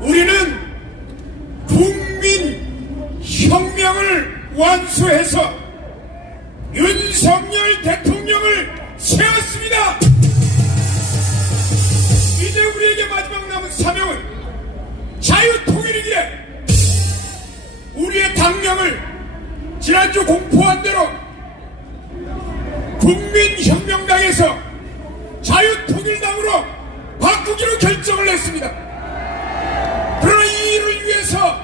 우리는 국민혁명을 완수해서 윤석열 대통령을 세웠습니다. 이제 우리에게 마지막 남은 사명은 자유통일이기에 우리의 당명을 지난주 공포한 대로 국민혁명당에서 자유통일당으로 바꾸기로 결정을 했습니다. 그러나 이 일을 위해서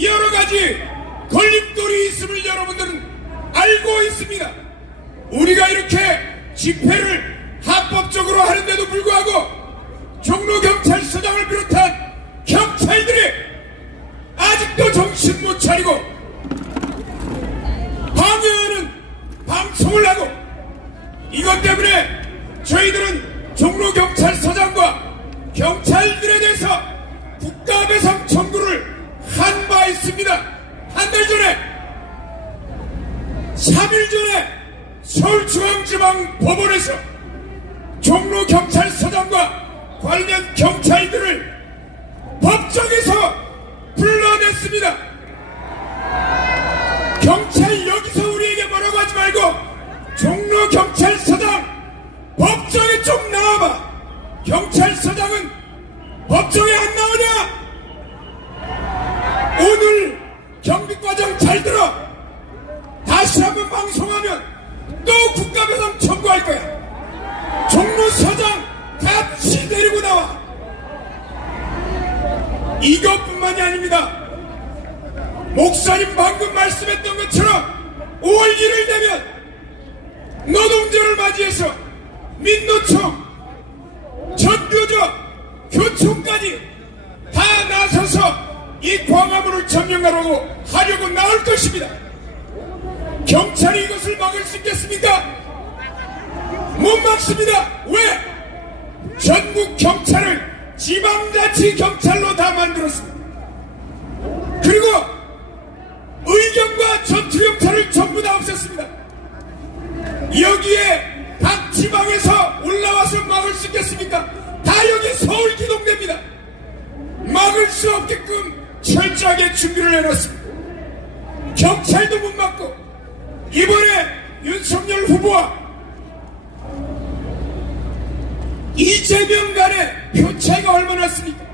여러가지 걸림돌이 있음을 여러분들은 알고 있습니다. 우리가 이렇게 집회를 합법적으로 하는데도 불구하고 종로경찰서장을 비롯한 경찰들이 아직도 정신 못 차리고 방해하는 방송을 하고, 이것 때문에 저희들은 종로경찰서장과 경찰들에 대해서 국가배상 청구를 한 바 있습니다. 한 달 전에 3일 전에 서울중앙지방법원에서 종로경찰서장과 관련 경찰들을 법정에서 불러냈습니다. 경찰 여기서 우리에게 뭐라고 하지 말고 종로경찰서장 법정에 좀 나와봐. 경찰서장은 법정에 안 나오냐? 오늘 경비과장 잘 들어. 다시 한번 방송하면 또 국가배상 청구할 거야. 종로서장 같이 데리고 나와. 이것뿐만이 아닙니다. 목사님 방금 말씀했던 것처럼 5월 1일 되면 노동절을 맞이해서 민노총, 전교조, 교총까지 다 나서서 이 광화문을 점령하려고 나올 것입니다. 경찰이 이것을 막을 수 있겠습니까? 못 막습니다. 왜? 전국 경찰을 지방자치 경찰로 다 만들었습니다. 그리고 의경과 전투경찰을 전부 다 없앴습니다. 여기에 각 지방에서 올라와서 막을 수 있겠습니까? 다 여기 서울 기동대입니다. 막을 수 없게끔 철저하게 준비를 해놨습니다. 경찰도 못 막고, 이번에 윤석열 후보와 이재명 간의 표 차이가 얼마나 났습니까?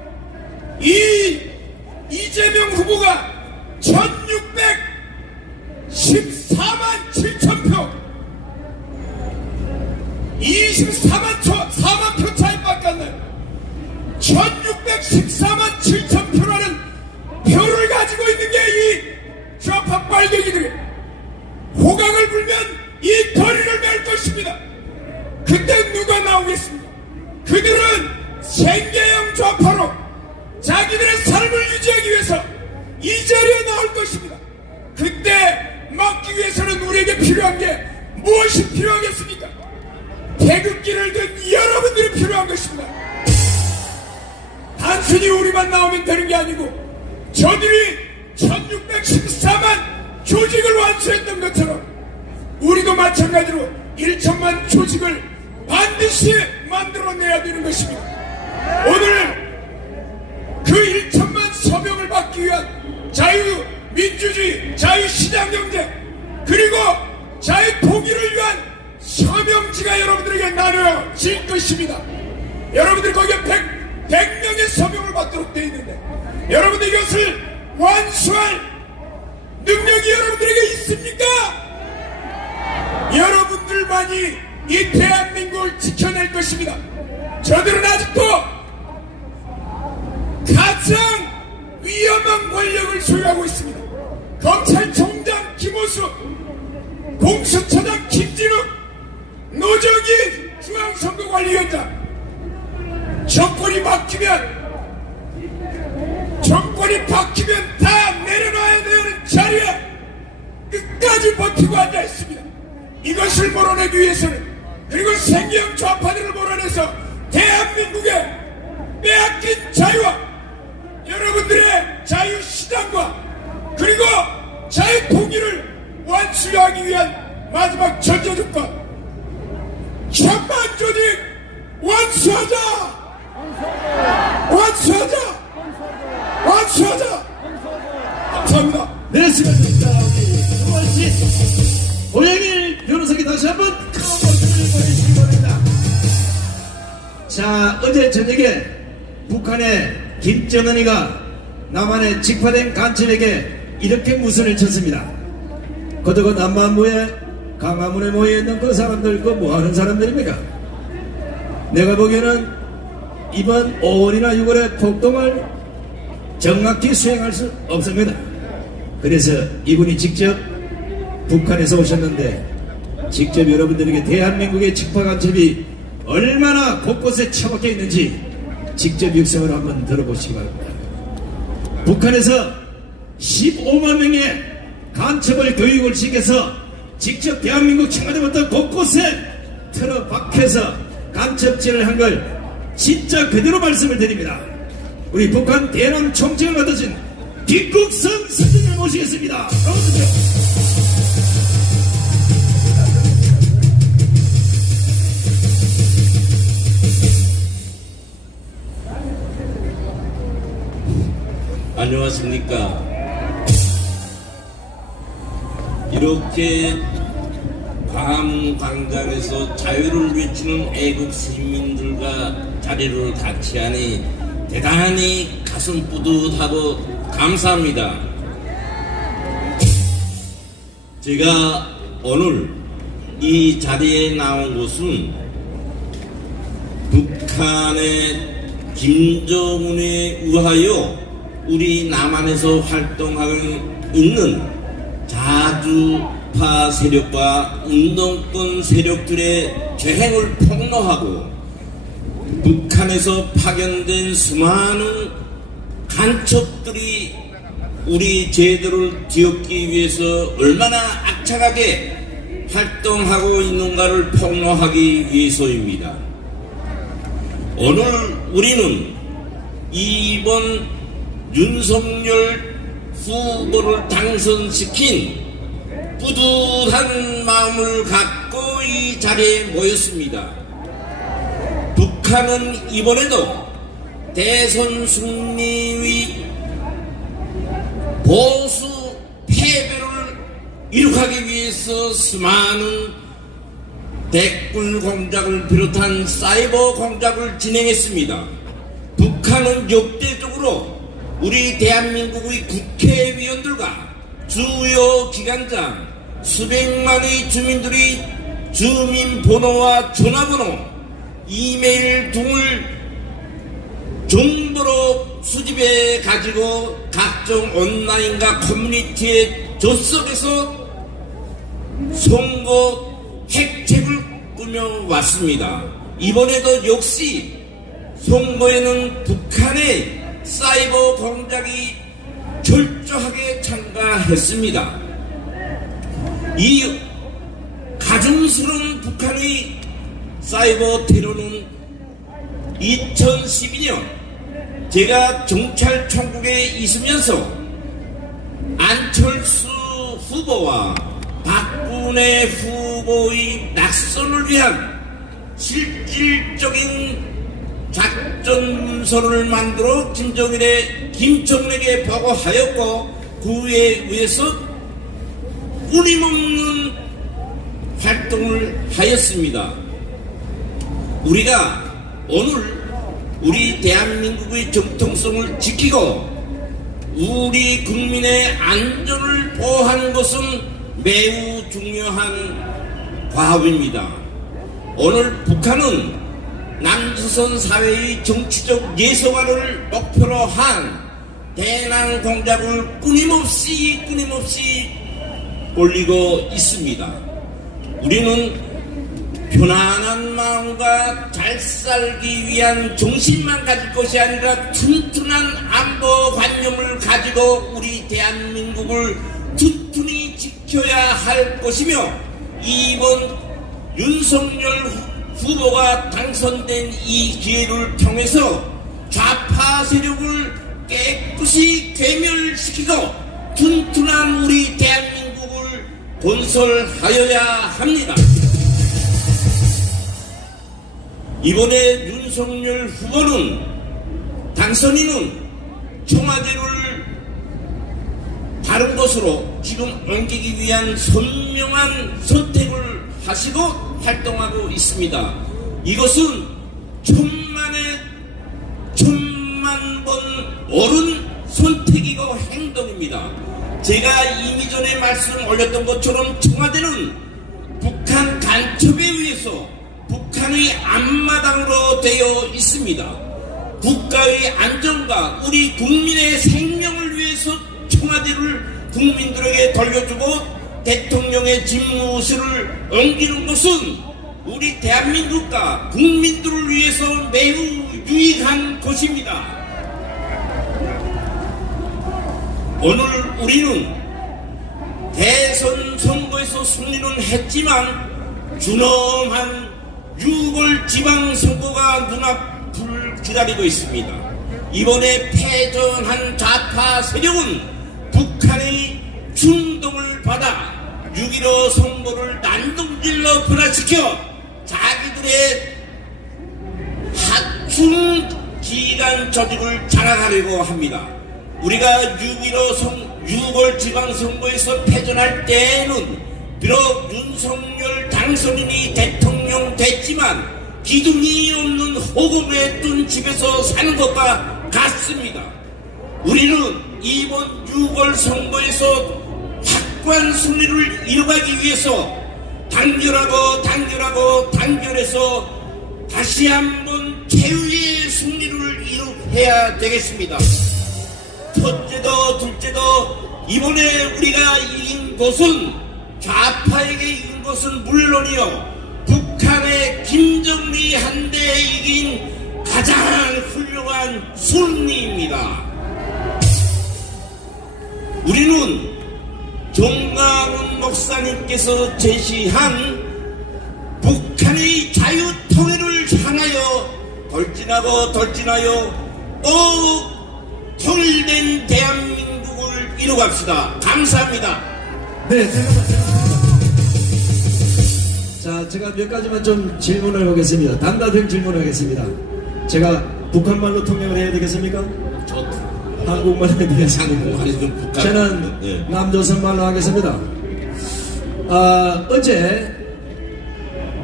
이재명 후보가 1614만 7천 표, 4만 표 차이밖에 안 나요. 1614만 7천 표라는 표를 가지고 있는 게 이 좌파 빨갱이들이 호강을 불면 이 거리를 맬 것입니다. 그때 누가 나오겠습니까? 그들은 생계형 좌파로 자기들의 삶을 유지하기 위해서 이 자리에 나올 것입니다. 그때 막기 위해서는 우리에게 필요한 게 무엇이 필요하겠습니까? 태극기를 든 여러분들이 필요한 것입니다. 단순히 우리만 나오면 되는 게 아니고, 저들이 1614만 조직을 완수했던 것처럼 우리도 마찬가지로 1천만 조직을 반드시 만들어내야 되는 것입니다. 오늘 그 1천만 서명을 받기 위한 자유민주주의, 자유시장경제, 그리고 자유통일을 위한 서명지가 여러분들에게 나눠질 것입니다. 여러분들 거기에 100명의 서명을 받도록 되어 있는데, 여러분들 이것을 완수할 능력이 여러분들에게 있습니까? 여러분들만이 이 대한민국을 지켜낼 것입니다. 저들은 아직도 가장 위험한 권력을 소유하고 있습니다. 검찰총장 김호수, 공수처장 김진욱, 노정희 중앙선거관리위원장, 정권이 바뀌면 다 내려놔야 되는 자리에 끝까지 버티고 앉아있습니다. 이것을 몰아내기 위해서는, 그리고 생계형 좌파들을 몰아내서 대한민국의 빼앗긴 자유와 여러분들의 자유시장과 그리고 자유통일을 완수하기 위한 마지막 전제조건, 천만 조직 완수하자! 감사합니다. 네, 수고하셨습니다. 우리 고영일 변호사께 다시 한번 큰 박수를 보내주시기 바랍니다. 자, 어제 저녁에 북한의 김정은이가 남한에 직파된 간첩에게 이렇게 무선을 쳤습니다. 그동안 남만부에 강화문에 모여있는 그 사람들, 그 뭐하는 사람들입니까? 내가 보기에는 이번 5월이나 6월에 폭동을 정확히 수행할 수 없습니다. 그래서 이분이 직접 북한에서 오셨는데 직접 여러분들에게 대한민국의 직파 간첩이 얼마나 곳곳에 처박혀 있는지 직접 육성을 한번 들어보시기 바랍니다. 북한에서 15만 명의 간첩을 교육을 시켜서 직접 대한민국 청와대부터 곳곳에 틀어박혀서 간첩질을 한 걸 진짜 그대로 말씀을 드립니다. 우리 북한 대남 총책을 맡으신 김국성 선생님을 모시겠습니다. 나와주세요. 안녕하십니까. 이렇게 광장에서 자유를 외치는 애국 시민들과 자리를 같이 하니 대단히 가슴 뿌듯하고 감사합니다. 제가 오늘 이 자리에 나온 것은 북한의 김정은에 의하여 우리 남한에서 활동하고 있는 자주파 세력과 운동권 세력들의 죄행을 폭로하고 북한에서 파견된 수많은 간첩들이 우리 제도를 뒤엎기 위해서 얼마나 악착하게 활동하고 있는가를 폭로하기 위해서입니다. 오늘 우리는 이번 윤석열 후보를 당선시킨 뿌듯한 마음을 갖고 이 자리에 모였습니다. 북한은 이번에도 대선 승리의 보수 패배를 이룩하기 위해서 수많은 댓글 공작을 비롯한 사이버 공작을 진행했습니다. 북한은 역대적으로 우리 대한민국의 국회의원들과 주요 기관장 수백만의 주민들이 주민번호와 전화번호, 이메일 등을 정보로 수집해 가지고 각종 온라인과 커뮤니티에 접속해서 선거 핵책을 꾸며왔습니다. 이번에도 역시 선거에는 북한의 사이버 공작이 철저하게 참가했습니다. 이 가증스러운 북한의 사이버 테러는 2012년 제가 경찰총국에 있으면서 안철수 후보와 박근혜 후보의 낙선을 위한 실질적인 작전 문서를 만들어 김정은에게 보고하였고 그에 의해서 끊임없는 활동을 하였습니다. 우리가 오늘 우리 대한민국의 정통성을 지키고 우리 국민의 안전을 보호하는 것은 매우 중요한 과업입니다. 오늘 북한은 남조선 사회의 정치적 예성화를 목표로 한 대남 공작을 끊임없이 올리고 있습니다. 우리는 편안한 마음과 잘 살기 위한 정신만 가질 것이 아니라 튼튼한 안보관념을 가지고 우리 대한민국을 튼튼히 지켜야 할 것이며 이번 윤석열 후보가 당선된 이 기회를 통해서 좌파 세력을 깨끗이 괴멸시키고 튼튼한 우리 대한민국을 건설하여야 합니다. 이번에 윤석열 후보는 당선인은 청와대를 다른 곳으로 지금 옮기기 위한 선명한 선택을 하시고 활동하고 있습니다. 이것은 천만 번 옳은 선택이고 행동입니다. 제가 이미 전에 말씀 올렸던 것처럼 청와대는 북한 간첩에 의해서 북한의 앞마당으로 되어 있습니다. 국가의 안전과 우리 국민의 생명을 위해서 청와대를 국민들에게 돌려주고 대통령의 집무실을 옮기는 것은 우리 대한민국과 국민들을 위해서 매우 유익한 것입니다. 오늘 우리는 대선 선거에서 승리는 했지만 준엄한 6월 지방선거가 눈앞을 기다리고 있습니다. 이번에 패전한 좌파 세력은 북한의 충동을 받아 6.15 선거를 난동질로 변화시켜 자기들의 하중 기간 조직을 자랑하려고 합니다. 우리가 6월 지방선거에서 패전할 때에는 비록 윤석열 당선인이 대통령 됐지만 기둥이 없는 호금에 뜬 집에서 사는 것과 같습니다. 우리는 이번 6월 선거에서 확고한 승리를 이뤄가기 위해서 단결해서 다시 한번 최후의 승리를 이뤄야 되겠습니다. 첫째도 둘째도 이번에 우리가 이긴 것은 좌파에게 이긴 것은 물론이요 북한의 김정리 한대에 이긴 가장 훌륭한 승리입니다. 우리는 정강훈 목사님께서 제시한 북한의 자유통일을 향하여 돌진하여 꼭 통일된 대한민국을 이루갑시다. 감사합니다. 네, 제가 몇 가지만 좀 질문을 하겠습니다. 단답형 질문을 하겠습니다. 제가 북한말로 통역을 해야 되겠습니까? 한국말로 해야 되겠습니까? 저는 남조선말로 하겠습니다. 어제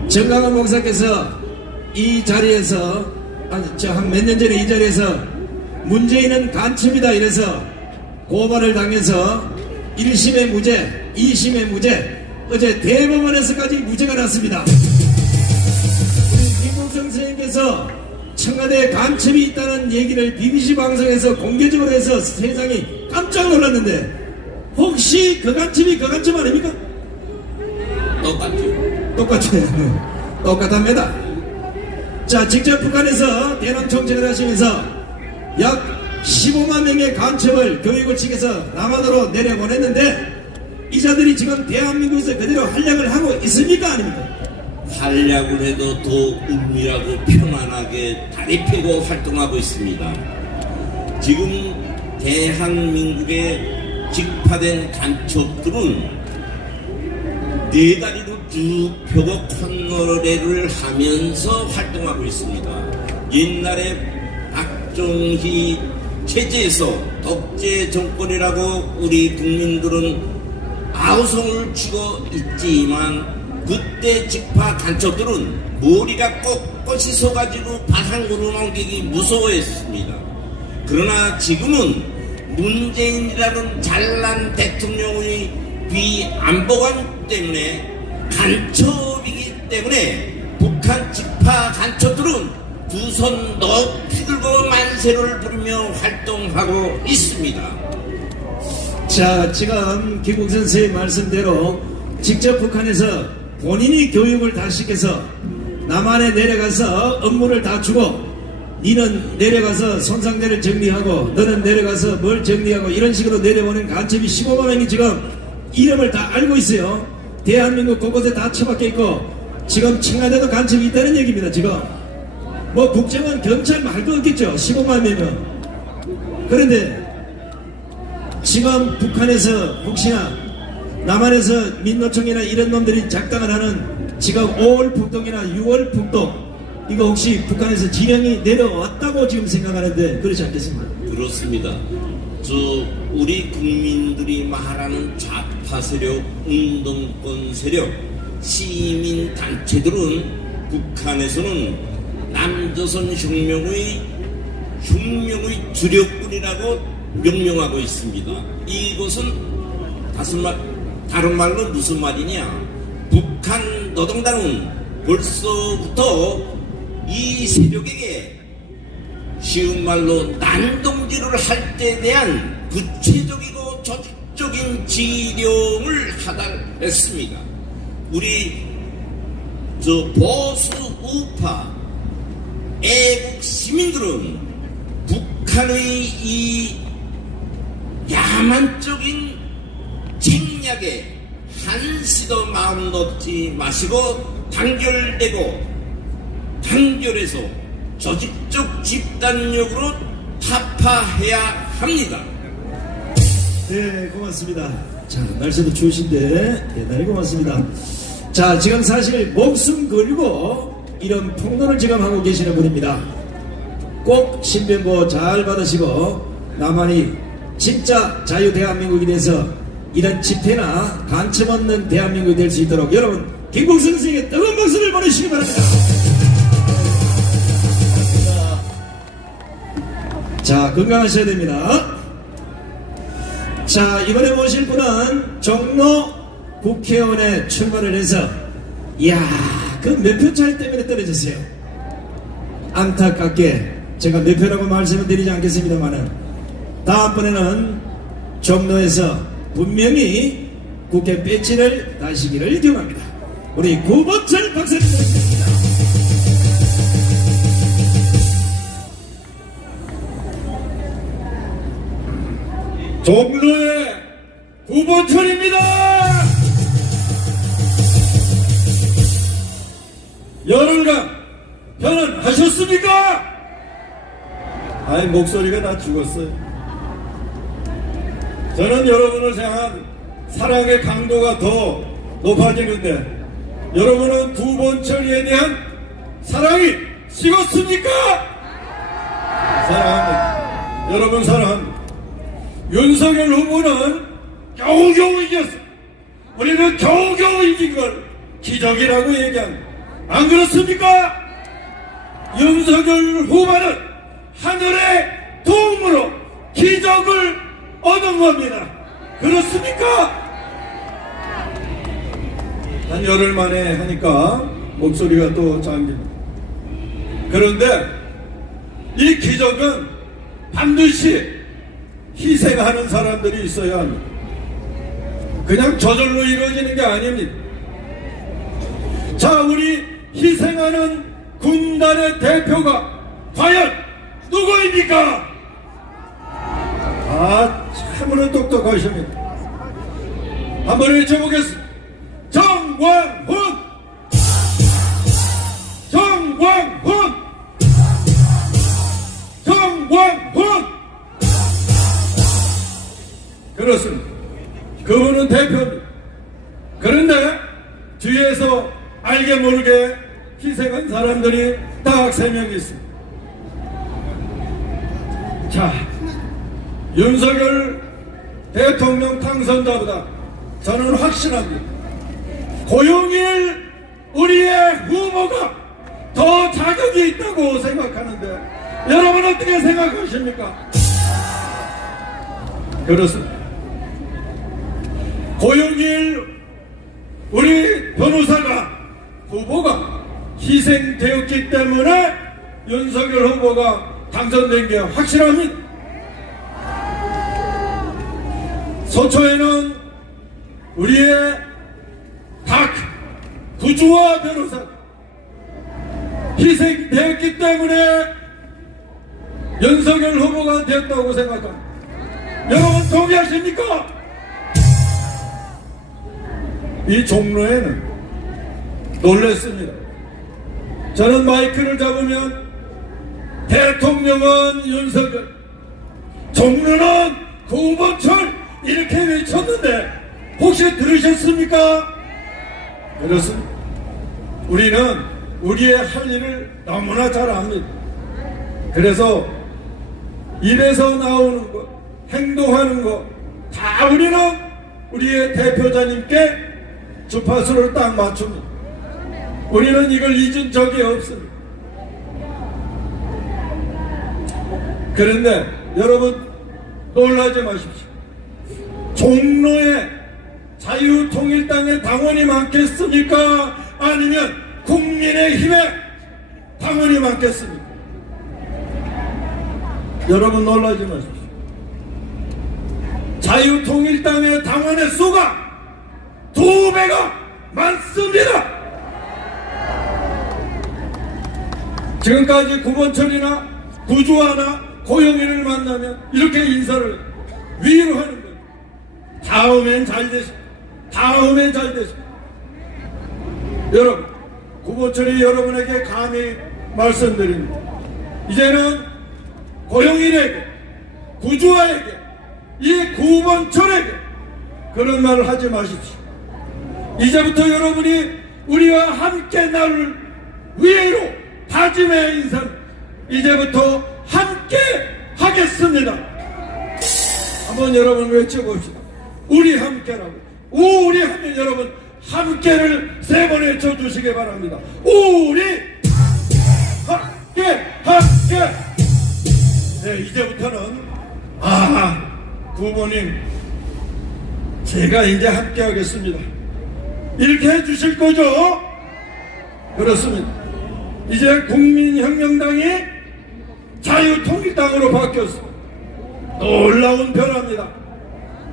정강훈 목사께서 이 자리에서 한 몇 년 전에 이 자리에서 문재인은 간첩이다 이래서 고발을 당해서 1심의 무죄, 2심의 무죄, 어제 대법원에서까지 무죄가 났습니다. 우리 김국성 선생님께서 청와대에 간첩이 있다는 얘기를 BBC 방송에서 공개적으로 해서 세상이 깜짝 놀랐는데 혹시 그 간첩이 그 간첩 아닙니까? 똑같아요. 똑같답니다. 자, 직접 북한에서 대남 정책을 하시면서 약 15만 명의 간첩을 교육을 시켜서 남한으로 내려보냈는데 이 자들이 지금 대한민국에서 그대로 활약을 하고 있습니까? 아닙니까? 활약을 해도 더 은밀하고 편안하게 다리 펴고 활동하고 있습니다. 지금 대한민국에 직파된 간첩들은 네 다리로 쭉 펴고 콧노래를 하면서 활동하고 있습니다. 옛날에 박정희 체제에서 독재 정권이라고 우리 국민들은 아우성을 치고 있지만 그때 직파 간첩들은 머리가 꼿꼿이 서가지고 바상으로 넘기기 무서워했습니다. 그러나 지금은 문재인이라는 잘난 대통령의 비안보관 때문에 간첩이기 때문에 북한 직파 간첩들은 두 손 높이 들고 만세를 부르며 활동하고 있습니다. 자, 지금 김국선 선생님 말씀대로 직접 북한에서 본인이 교육을 다 시켜서 남한에 내려가서 업무를 다 주고 니는 내려가서 손상대를 정리하고 너는 내려가서 뭘 정리하고 이런 식으로 내려오는 간첩이 15만 명이 지금 이름을 다 알고 있어요. 대한민국 곳곳에 다 처박혀 있고 지금 청와대도 간첩이 있다는 얘기입니다. 지금 뭐 국정원 경찰 말도 없겠죠. 15만 명은. 그런데 지금 북한에서 혹시나 남한에서 민노총이나 이런 놈들이 작당을 하는 지금 5월 북동이나 6월 북동 이거 혹시 북한에서 진영이 내려왔다고 지금 생각하는데 그렇지 않겠습니까? 그렇습니다. 우리 국민들이 말하는 좌파 세력, 운동권 세력, 시민 단체들은 북한에서는 남조선 혁명의 주력군이라고 명명하고 있습니다. 이것은 다른 말로 무슨 말이냐? 북한 노동당은 벌써부터 이 세력에게 쉬운 말로 난동질을 할 때에 대한 구체적이고 적극적인 지령을 하달했습니다. 우리 보수 우파 애국 시민들은 북한의 이 야만적인 책략에 한시도 마음 놓지 마시고 단결해서 조직적 집단력으로 타파해야 합니다. 네, 고맙습니다. 자, 날씨도 추우신데 대단히 고맙습니다. 자, 지금 사실 목숨 걸고 이런 폭로를 지금 하고 계시는 분입니다. 꼭 신변보호 잘 받으시고 나만이 진짜 자유 대한민국이 돼서 이런 집회나 간첩 없는 대한민국이 될 수 있도록 여러분 김국선 선생에게 뜨거운 박수를 보내주시기 바랍니다. 자, 건강하셔야 됩니다. 자, 이번에 모실 분은 종로 국회의원에 출마를 해서 이야, 그 몇 표 차이 때문에 떨어졌어요. 안타깝게 제가 몇 표라고 말씀을 드리지 않겠습니다만은 다음번에는 종로에서 분명히 국회 배지를 다시기를 기원합니다. 우리 구본철 박사님 드리겠습니다. 종로의 구본철입니다. 열흘간 편안하셨습니까? 아니 목소리가 다 죽었어요. 저는 여러분을 향한 사랑의 강도가 더 높아지는데 여러분은 구본철이에 대한 사랑이 식었습니까? 사랑합니다. 여러분 사랑합니다. 윤석열 후보는 겨우겨우 이겼어. 우리는 겨우겨우 이긴 걸 기적이라고 얘기합니다. 안 그렇습니까? 윤석열 후보는 하늘의 도움으로 기적을 얻은 겁니다. 그렇습니까? 한 열흘 만에 하니까 목소리가 또 잠깁니다. 그런데 이 기적은 반드시 희생하는 사람들이 있어야 합니다. 그냥 저절로 이루어지는 게 아닙니다. 자, 우리 희생하는 군단의 대표가 과연 누구입니까? 참으로 똑똑하십니다. 한번 외쳐보겠습니다. 정광훈! 정광훈! 정광훈! 그렇습니다. 그분은 대표입니다. 그런데 뒤에서 알게 모르게 희생한 사람들이 딱 3명 있습니다. 자, 윤석열 대통령 당선자보다 저는 확신합니다. 고용일 우리의 후보가 더 자격이 있다고 생각하는데 여러분 어떻게 생각하십니까? 그렇습니다. 고용일 우리 변호사가 후보가 희생되었기 때문에 윤석열 후보가 당선된 게 확실합니다. 소초에는 우리의 다크 구주화 변호사 희생되었기 때문에 윤석열 후보가 되었다고 생각합니다. 여러분 동의하십니까? 이 종로에는 놀랬습니다. 저는 마이크를 잡으면 대통령은 윤석열, 종로는 구본철 이렇게 외쳤는데 혹시 들으셨습니까? 그렇습니다. 우리는 우리의 할 일을 너무나 잘 압니다. 그래서 입에서 나오는 것, 행동하는 것 다 우리는 우리의 대표자님께 주파수를 딱 맞춥니다. 우리는 이걸 잊은 적이 없습니다. 그런데 여러분 놀라지 마십시오. 종로에 자유통일당의 당원이 많겠습니까? 아니면 국민의힘의 당원이 많겠습니까? 여러분 놀라지 마십시오. 자유통일당의 당원의 수가 2배가 많습니다. 지금까지 구본철이나 구주하나 고영희를 만나면 이렇게 인사를 위로하는 거예요. 다음엔 잘 되시. 다음엔 잘 되시. 여러분, 구본철이 여러분에게 감히 말씀드립니다. 이제는 고영일에게, 구주아에게, 이 구본철에게 그런 말을 하지 마십시오. 이제부터 여러분이 우리와 함께 나를 위로 다짐의 인생, 이제부터 함께 하겠습니다. 한번 여러분 외쳐봅시다. 우리 함께라고. 우리 하면 여러분 함께를 3번 외쳐주시기 바랍니다. 우리 함께 함께. 네, 이제부터는 부모님 제가 이제 함께 하겠습니다. 이렇게 해주실 거죠? 그렇습니다. 이제 국민혁명당이 자유통일당으로 바뀌었습니다. 놀라운 변화입니다.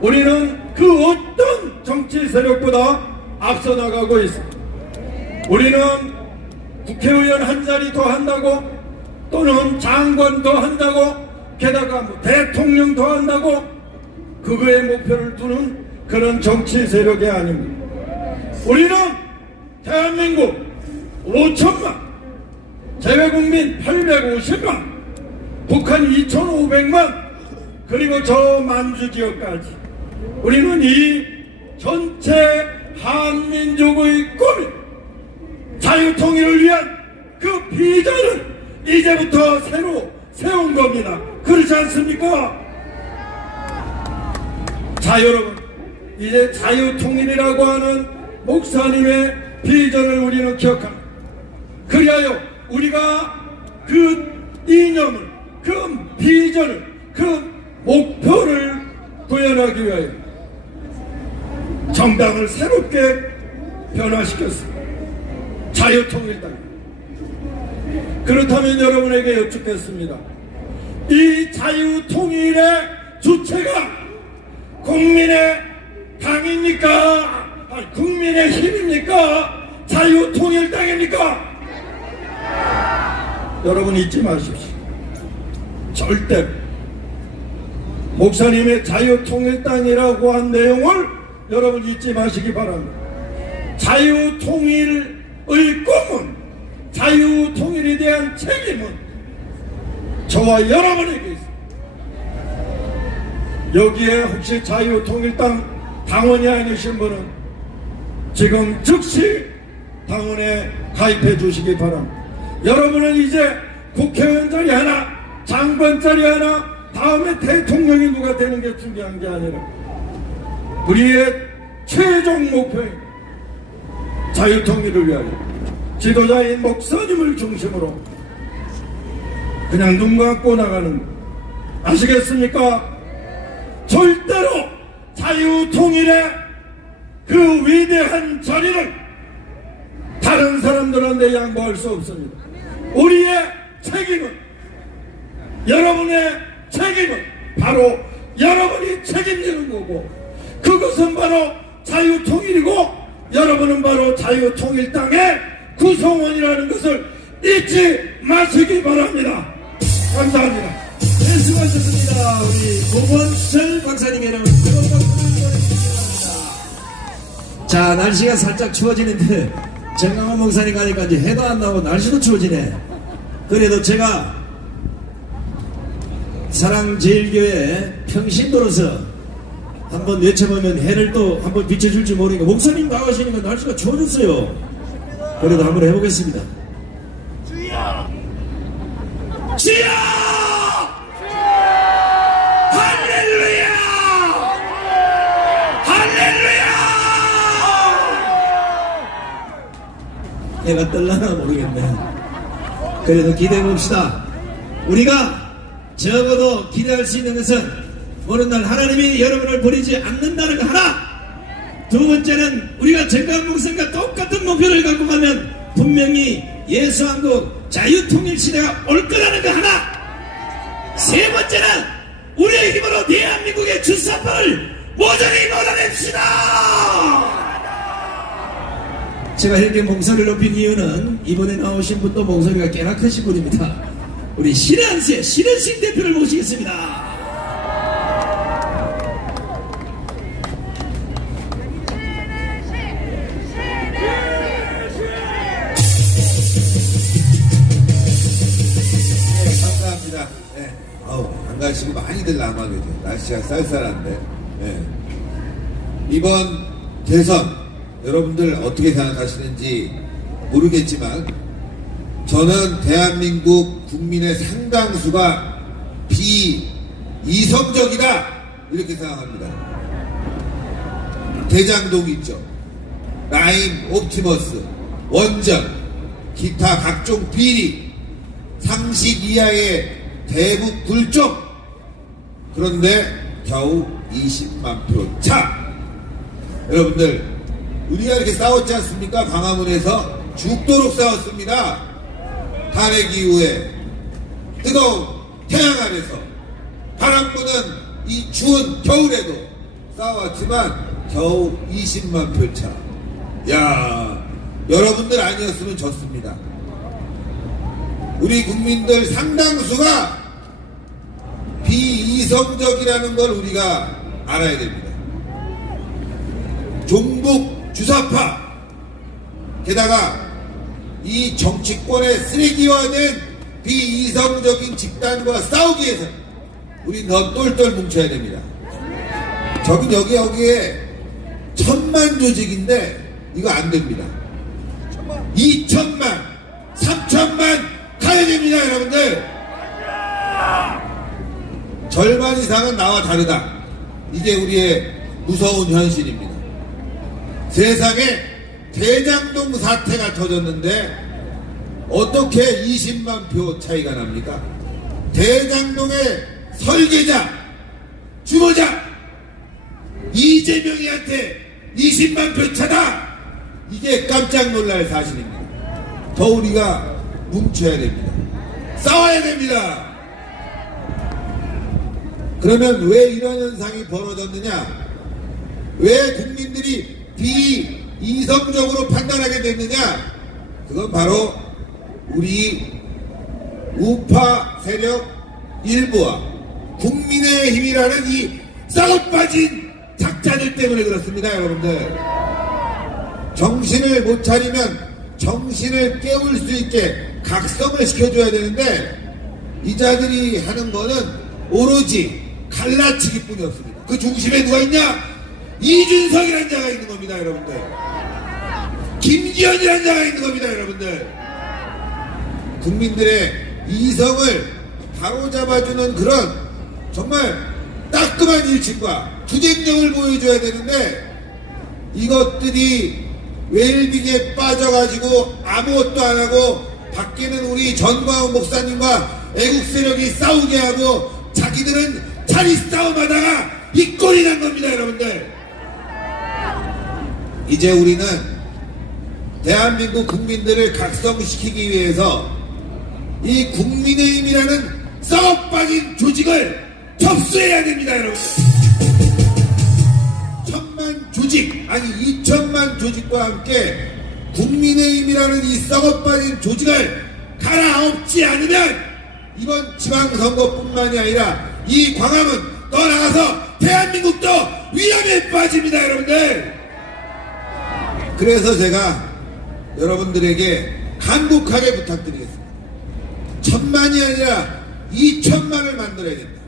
우리는 그 어떤 정치 세력보다 앞서 나가고 있습니다. 우리는 국회의원 한 자리 더 한다고, 또는 장관 더 한다고, 게다가 대통령 더 한다고 그거에 목표를 두는 그런 정치 세력이 아닙니다. 우리는 대한민국 5천만, 재외국민 850만, 북한 2,500만, 그리고 저 만주 지역까지 우리는 이 전체 한민족의 꿈, 자유통일을 위한 그 비전을 이제부터 새로 세운 겁니다. 그렇지 않습니까? 자, 여러분, 이제 자유통일이라고 하는 목사님의 비전을 우리는 기억합니다. 그리하여 우리가 그 이념을, 그 비전을, 그 목표를 구현하기 위하여 정당을 새롭게 변화시켰습니다. 자유통일당. 그렇다면 여러분에게 여쭙겠습니다. 이 자유통일의 주체가 국민의 당입니까? 아니, 국민의 힘입니까? 자유통일당입니까? 여러분 잊지 마십시오. 절대 목사님의 자유통일당이라고 한 내용을 여러분 잊지 마시기 바랍니다. 자유통일의 꿈은, 자유통일에 대한 책임은 저와 여러분에게 있습니다. 여기에 혹시 자유통일당 당원이 아니신 분은 지금 즉시 당원에 가입해 주시기 바랍니다. 여러분은 이제 국회의원 자리 하나, 장관 자리 하나, 다음에 대통령이 누가 되는 게 중요한 게 아니라 우리의 최종 목표인 자유통일을 위하여 지도자인 목사님을 중심으로 그냥 눈 감고 나가는 거 아시겠습니까? 절대로 자유통일의 그 위대한 자리를 다른 사람들한테 양보할 수 없습니다. 우리의 책임은, 여러분의 책임은 바로 여러분이 책임지는 거고, 그것은 바로 자유통일이고, 여러분은 바로 자유통일당의 구성원이라는 것을 잊지 마시기 바랍니다. 감사합니다. 네, 수고하셨습니다. 우리 고본철 박사님께는 뜨거운 박수 보내주시기 바랍니다. 자, 날씨가 살짝 추워지는데 정강원 목사님 가니까 이제 해도 안 나오고 날씨도 추워지네. 그래도 제가 사랑제일교회 평신도로서 한번 외쳐보면 해를 또 한번 비춰줄지 모르니까 목사님 나가시니까 날씨가 추워졌어요. 그래도 한번 해보겠습니다. 주여! 주여! 할렐루야! 할렐루야! 해가 뜰라나 모르겠네. 그래도 기대해봅시다. 우리가 적어도 기대할 수 있는 것은 어느 날 하나님이 여러분을 버리지 않는다는 거 하나, 두 번째는 우리가 정강 목사님과 똑같은 목표를 갖고 가면 분명히 예수한국 자유통일 시대가 올 거라는 거 하나, 세 번째는 우리의 힘으로 대한민국의 주사파를 모조리 몰아냅시다. 제가 이렇게 목소리를 높인 이유는 이번에 나오신 분도 목소리가 꽤나 크신 분입니다. 우리 신한세 신은식 대표를 모시겠습니다. 감사합니다. 네. 안 가시고 많이들 남아 계세요. 날씨가 쌀쌀한데. 네. 이번 대선 여러분들 어떻게 생각하시는지 모르겠지만 저는 대한민국 국민의 상당수가 비이성적이다 이렇게 생각합니다. 대장동 있죠. 라임, 옵티머스, 원전, 기타 각종 비리, 상식 이하의 대북 불종. 그런데 겨우 20만 표 차. 여러분들 우리가 이렇게 싸웠지 않습니까? 광화문에서 죽도록 싸웠습니다. 탄핵 이후에 뜨거운 태양 아래서 바람 부는 이 추운 겨울에도 싸웠지만 겨우 20만 표 차. 야, 여러분들 아니었으면 졌습니다. 우리 국민들 상당수가 비이성적이라는 걸 우리가 알아야 됩니다. 종북 주사파, 게다가 이 정치권의 쓰레기화된 비이성적인 집단과 싸우기 위해서 우리 더 똘똘 뭉쳐야 됩니다. 저긴 여기에 1000만 조직인데 이거 안 됩니다. 2000만, 3000만 가야 됩니다, 여러분들. 절반 이상은 나와 다르다. 이게 우리의 무서운 현실입니다. 세상에 대장동 사태가 터졌는데 어떻게 20만 표 차이가 납니까? 대장동의 설계자, 주모자 이재명이한테 20만 표 차다. 이게 깜짝 놀랄 사실입니다. 더 우리가 뭉쳐야 됩니다. 싸워야 됩니다. 그러면 왜 이런 현상이 벌어졌느냐? 왜 국민들이 비이성적으로 판단하게 됐느냐? 그건 바로 우리 우파 세력 일부와 국민의힘이라는 이 썩어빠진 작자들 때문에 그렇습니다, 여러분들. 정신을 못 차리면 정신을 깨울 수 있게 각성을 시켜줘야 되는데 이 자들이 하는 거는 오로지 갈라치기 뿐이었습니다. 그 중심에 누가 있냐? 이준석이라는 자가 있는 겁니다, 여러분들. 김기현이라는 자가 있는 겁니다, 여러분들. 국민들의 이성을 바로잡아주는 그런 정말 따끔한 일침과 투쟁력을 보여줘야 되는데 이것들이 웰빙에 빠져가지고 아무것도 안 하고 밖에는 우리 전광훈 목사님과 애국 세력이 싸우게 하고 자기들은 자리 싸움하다가 이 꼴이 난 겁니다, 여러분들. 이제 우리는 대한민국 국민들을 각성시키기 위해서 이 국민의힘이라는 썩어빠진 조직을 접수해야 됩니다, 여러분. 1000만 조직, 아니 2000만 조직과 함께 국민의힘이라는 이 썩어빠진 조직을 갈아엎지 않으면 이번 지방선거뿐만이 아니라 이 광화문 떠나가서 대한민국도 위험에 빠집니다, 여러분들. 그래서 제가 여러분들에게 간곡하게 부탁드리겠습니다. 1000만이 아니라 2000만을 만들어야 됩니다.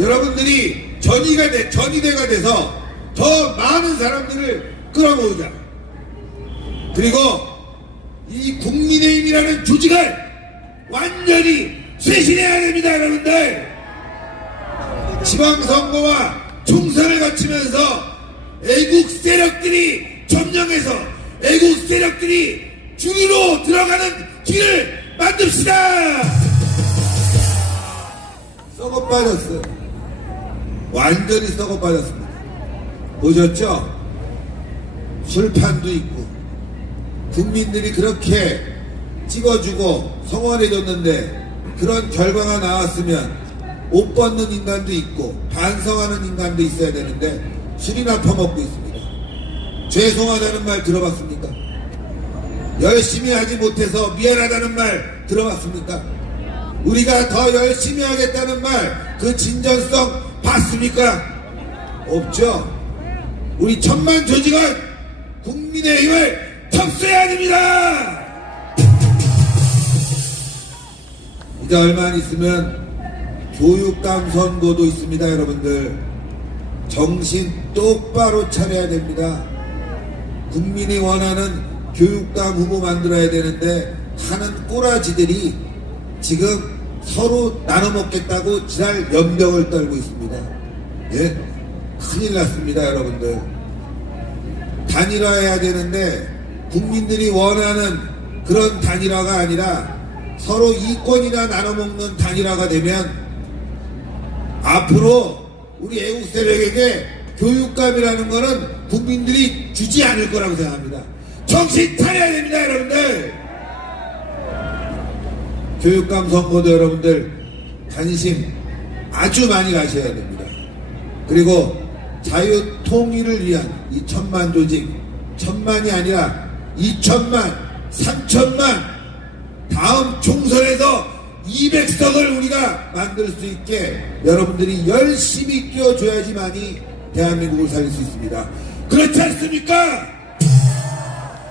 여러분들이 전이대가 돼서 더 많은 사람들을 끌어모으자. 그리고 이 국민의힘이라는 조직을 완전히 쇄신해야 됩니다, 여러분들. 지방선거와 총선을 거치면서 애국 세력들이 점령해서 애국 세력들이 주류로 들어가는 길을 만듭시다. 썩어 빠졌어요. 완전히 썩어 빠졌습니다. 보셨죠? 술판도 있고 국민들이 그렇게 찍어주고 성원해줬는데 그런 결과가 나왔으면 옷 벗는 인간도 있고 반성하는 인간도 있어야 되는데 술이나 퍼먹고 있습니다. 죄송하다는 말 들어봤습니까? 열심히 하지 못해서 미안하다는 말 들어봤습니까? 우리가 더 열심히 하겠다는 말 그 진전성 봤습니까? 없죠. 우리 천만 조직은 국민의 힘을 접수해야 됩니다. 이제 얼마 안 있으면 교육감 선거도 있습니다. 여러분들 정신 똑바로 차려야 됩니다. 국민이 원하는 교육감 후보 만들어야 되는데 하는 꼬라지들이 지금 서로 나눠먹겠다고 지랄 연병을 떨고 있습니다. 예? 큰일 났습니다. 여러분들 단일화해야 되는데 국민들이 원하는 그런 단일화가 아니라 서로 이권이나 나눠먹는 단일화가 되면 앞으로 우리 애국 세력에게 교육감이라는 거는 국민들이 주지 않을 거라고 생각합니다. 정신 차려야 됩니다. 여러분들 교육감 선거도 여러분들 관심 아주 많이 가셔야 됩니다. 그리고 자유 통일을 위한 이 천만 조직, 천만이 아니라 2천만, 3천만 다음 총선에서 200석을 우리가 만들 수 있게 여러분들이 열심히 뛰어줘야지만이 대한민국을 살릴 수 있습니다. 그렇지 않습니까?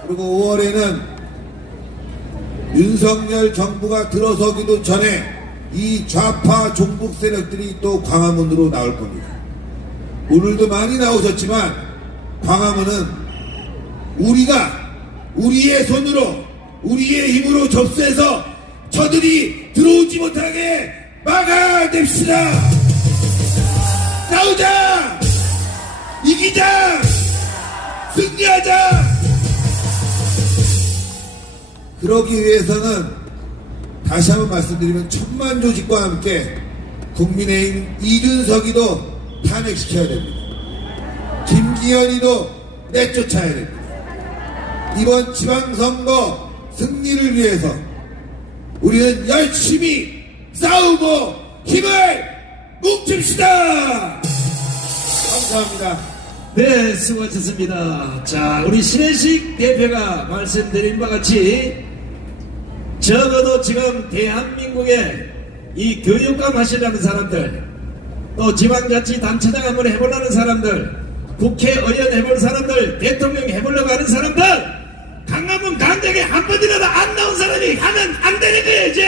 그리고 5월에는 윤석열 정부가 들어서기도 전에 이 좌파 종북 세력들이 또 광화문으로 나올 겁니다. 오늘도 많이 나오셨지만 광화문은 우리가 우리의 손으로 우리의 힘으로 접수해서 저들이 들어오지 못하게 막아냅시다. 싸우자, 이기자, 승리하자. 그러기 위해서는 다시 한번 말씀드리면 천만 조직과 함께 국민의힘 이준석이도 탄핵시켜야 됩니다. 김기현이도 내쫓아야 됩니다. 이번 지방선거 승리를 위해서 우리는 열심히 싸우고 힘을 뭉칩시다. 감사합니다. 네, 수고하셨습니다. 자, 우리 신혜식 대표가 말씀드린 바 같이 적어도 지금 대한민국에 이 교육감 하시려는 사람들, 또 지방자치단체장 한번 해보려는 사람들, 국회의원 해볼 사람들, 대통령 해보려고 하는 사람들, 강화문 강장에 한 번이라도 안 나온 사람이 하면 안 되는 거예요. 이제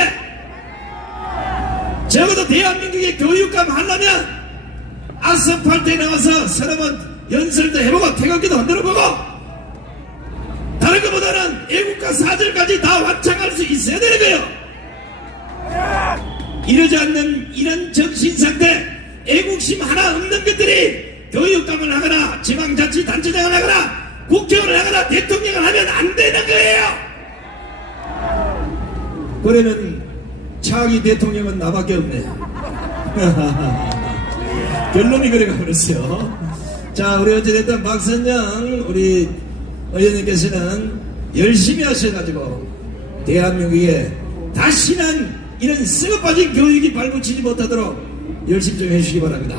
적어도 대한민국의 교육감 하려면 아스팔트에 나와서 서너 번 연설도 해보고 태극기도 흔들어보고 다른 것보다는 애국가 사절까지 다 완창할 수 있어야 되는 거예요. 이러지 않는 이런 정신상태, 애국심 하나 없는 것들이 교육감을 하거나 지방자치단체장을 하거나 국회의원을 하거나 대통령을 하면 안 되는 거예요. 그러면 차기 대통령은 나밖에 없네요. 결론이 그래가 버렸어요. 자, 우리 어찌됐든 박선영 우리 의원님께서는 열심히 하셔가지고 대한민국에 다시는 이런 썩어빠진 교육이 발붙이지 못하도록 열심히 좀 해주시기 바랍니다.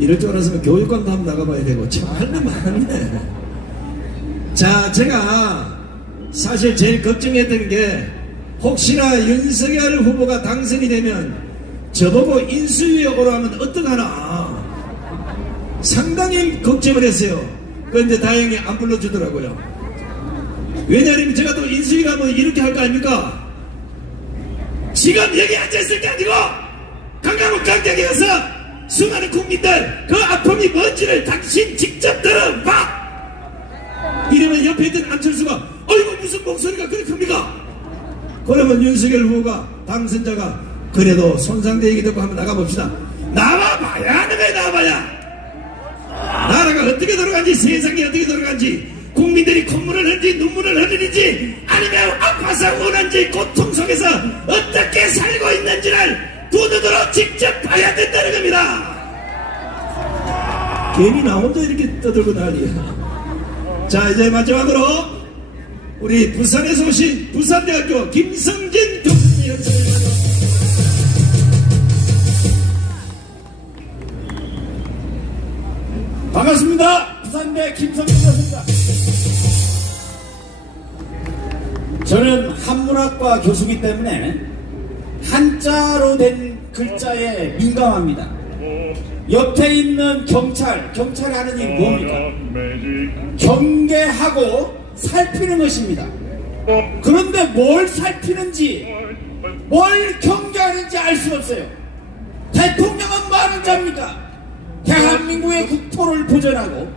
이럴 줄 알았으면 교육감도 한번 나가봐야 되고 참 할 일 많네. 자, 제가 사실 제일 걱정했던 게 혹시나 윤석열 후보가 당선이 되면 저보고 인수위에 오라면 어떡하나 상당히 걱정을 했어요. 그런데 다행히 안 불러주더라고요. 왜냐하면 제가 또 인수위 가면 이렇게 할 거 아닙니까? 지금 여기 앉아있을 게 아니고 강화문 광장에 가서 수많은 국민들 그 아픔이 뭔지를 당신 직접 들어봐. 이러면 옆에 있던 안철수가 어이구 무슨 목소리가 그렇게 큽니까? 그러면 윤석열 후보가 당선자가 그래도 손상대 얘기 듣고 한번 나가봅시다. 나와봐야 하는 거야. 나와봐야 나라가 어떻게 돌아가는지 세상이 어떻게 돌아가는지 국민들이 콧물을 흘리는지 눈물을 흘리는지 아니면 아파서 우는지 고통 속에서 어떻게 살고 있는지를 두 눈으로 직접 봐야 된다는 겁니다. 괜히 나 혼자 이렇게 떠들고 난리야. 자, 이제 마지막으로 우리 부산에서 오신 부산대학교 김성진 교수님 연설을 반갑습니다. 부산대 김성민이었습니다. 저는 한문학과 교수이기 때문에 한자로 된 글자에 민감합니다. 옆에 있는 경찰이 하는 일이 뭡니까? 경계하고 살피는 것입니다. 그런데 뭘 살피는지, 뭘 경계하는지 알 수가 없어요. 대통령은 뭐 하는 자입니까? 대한민국의 국토를 보존하고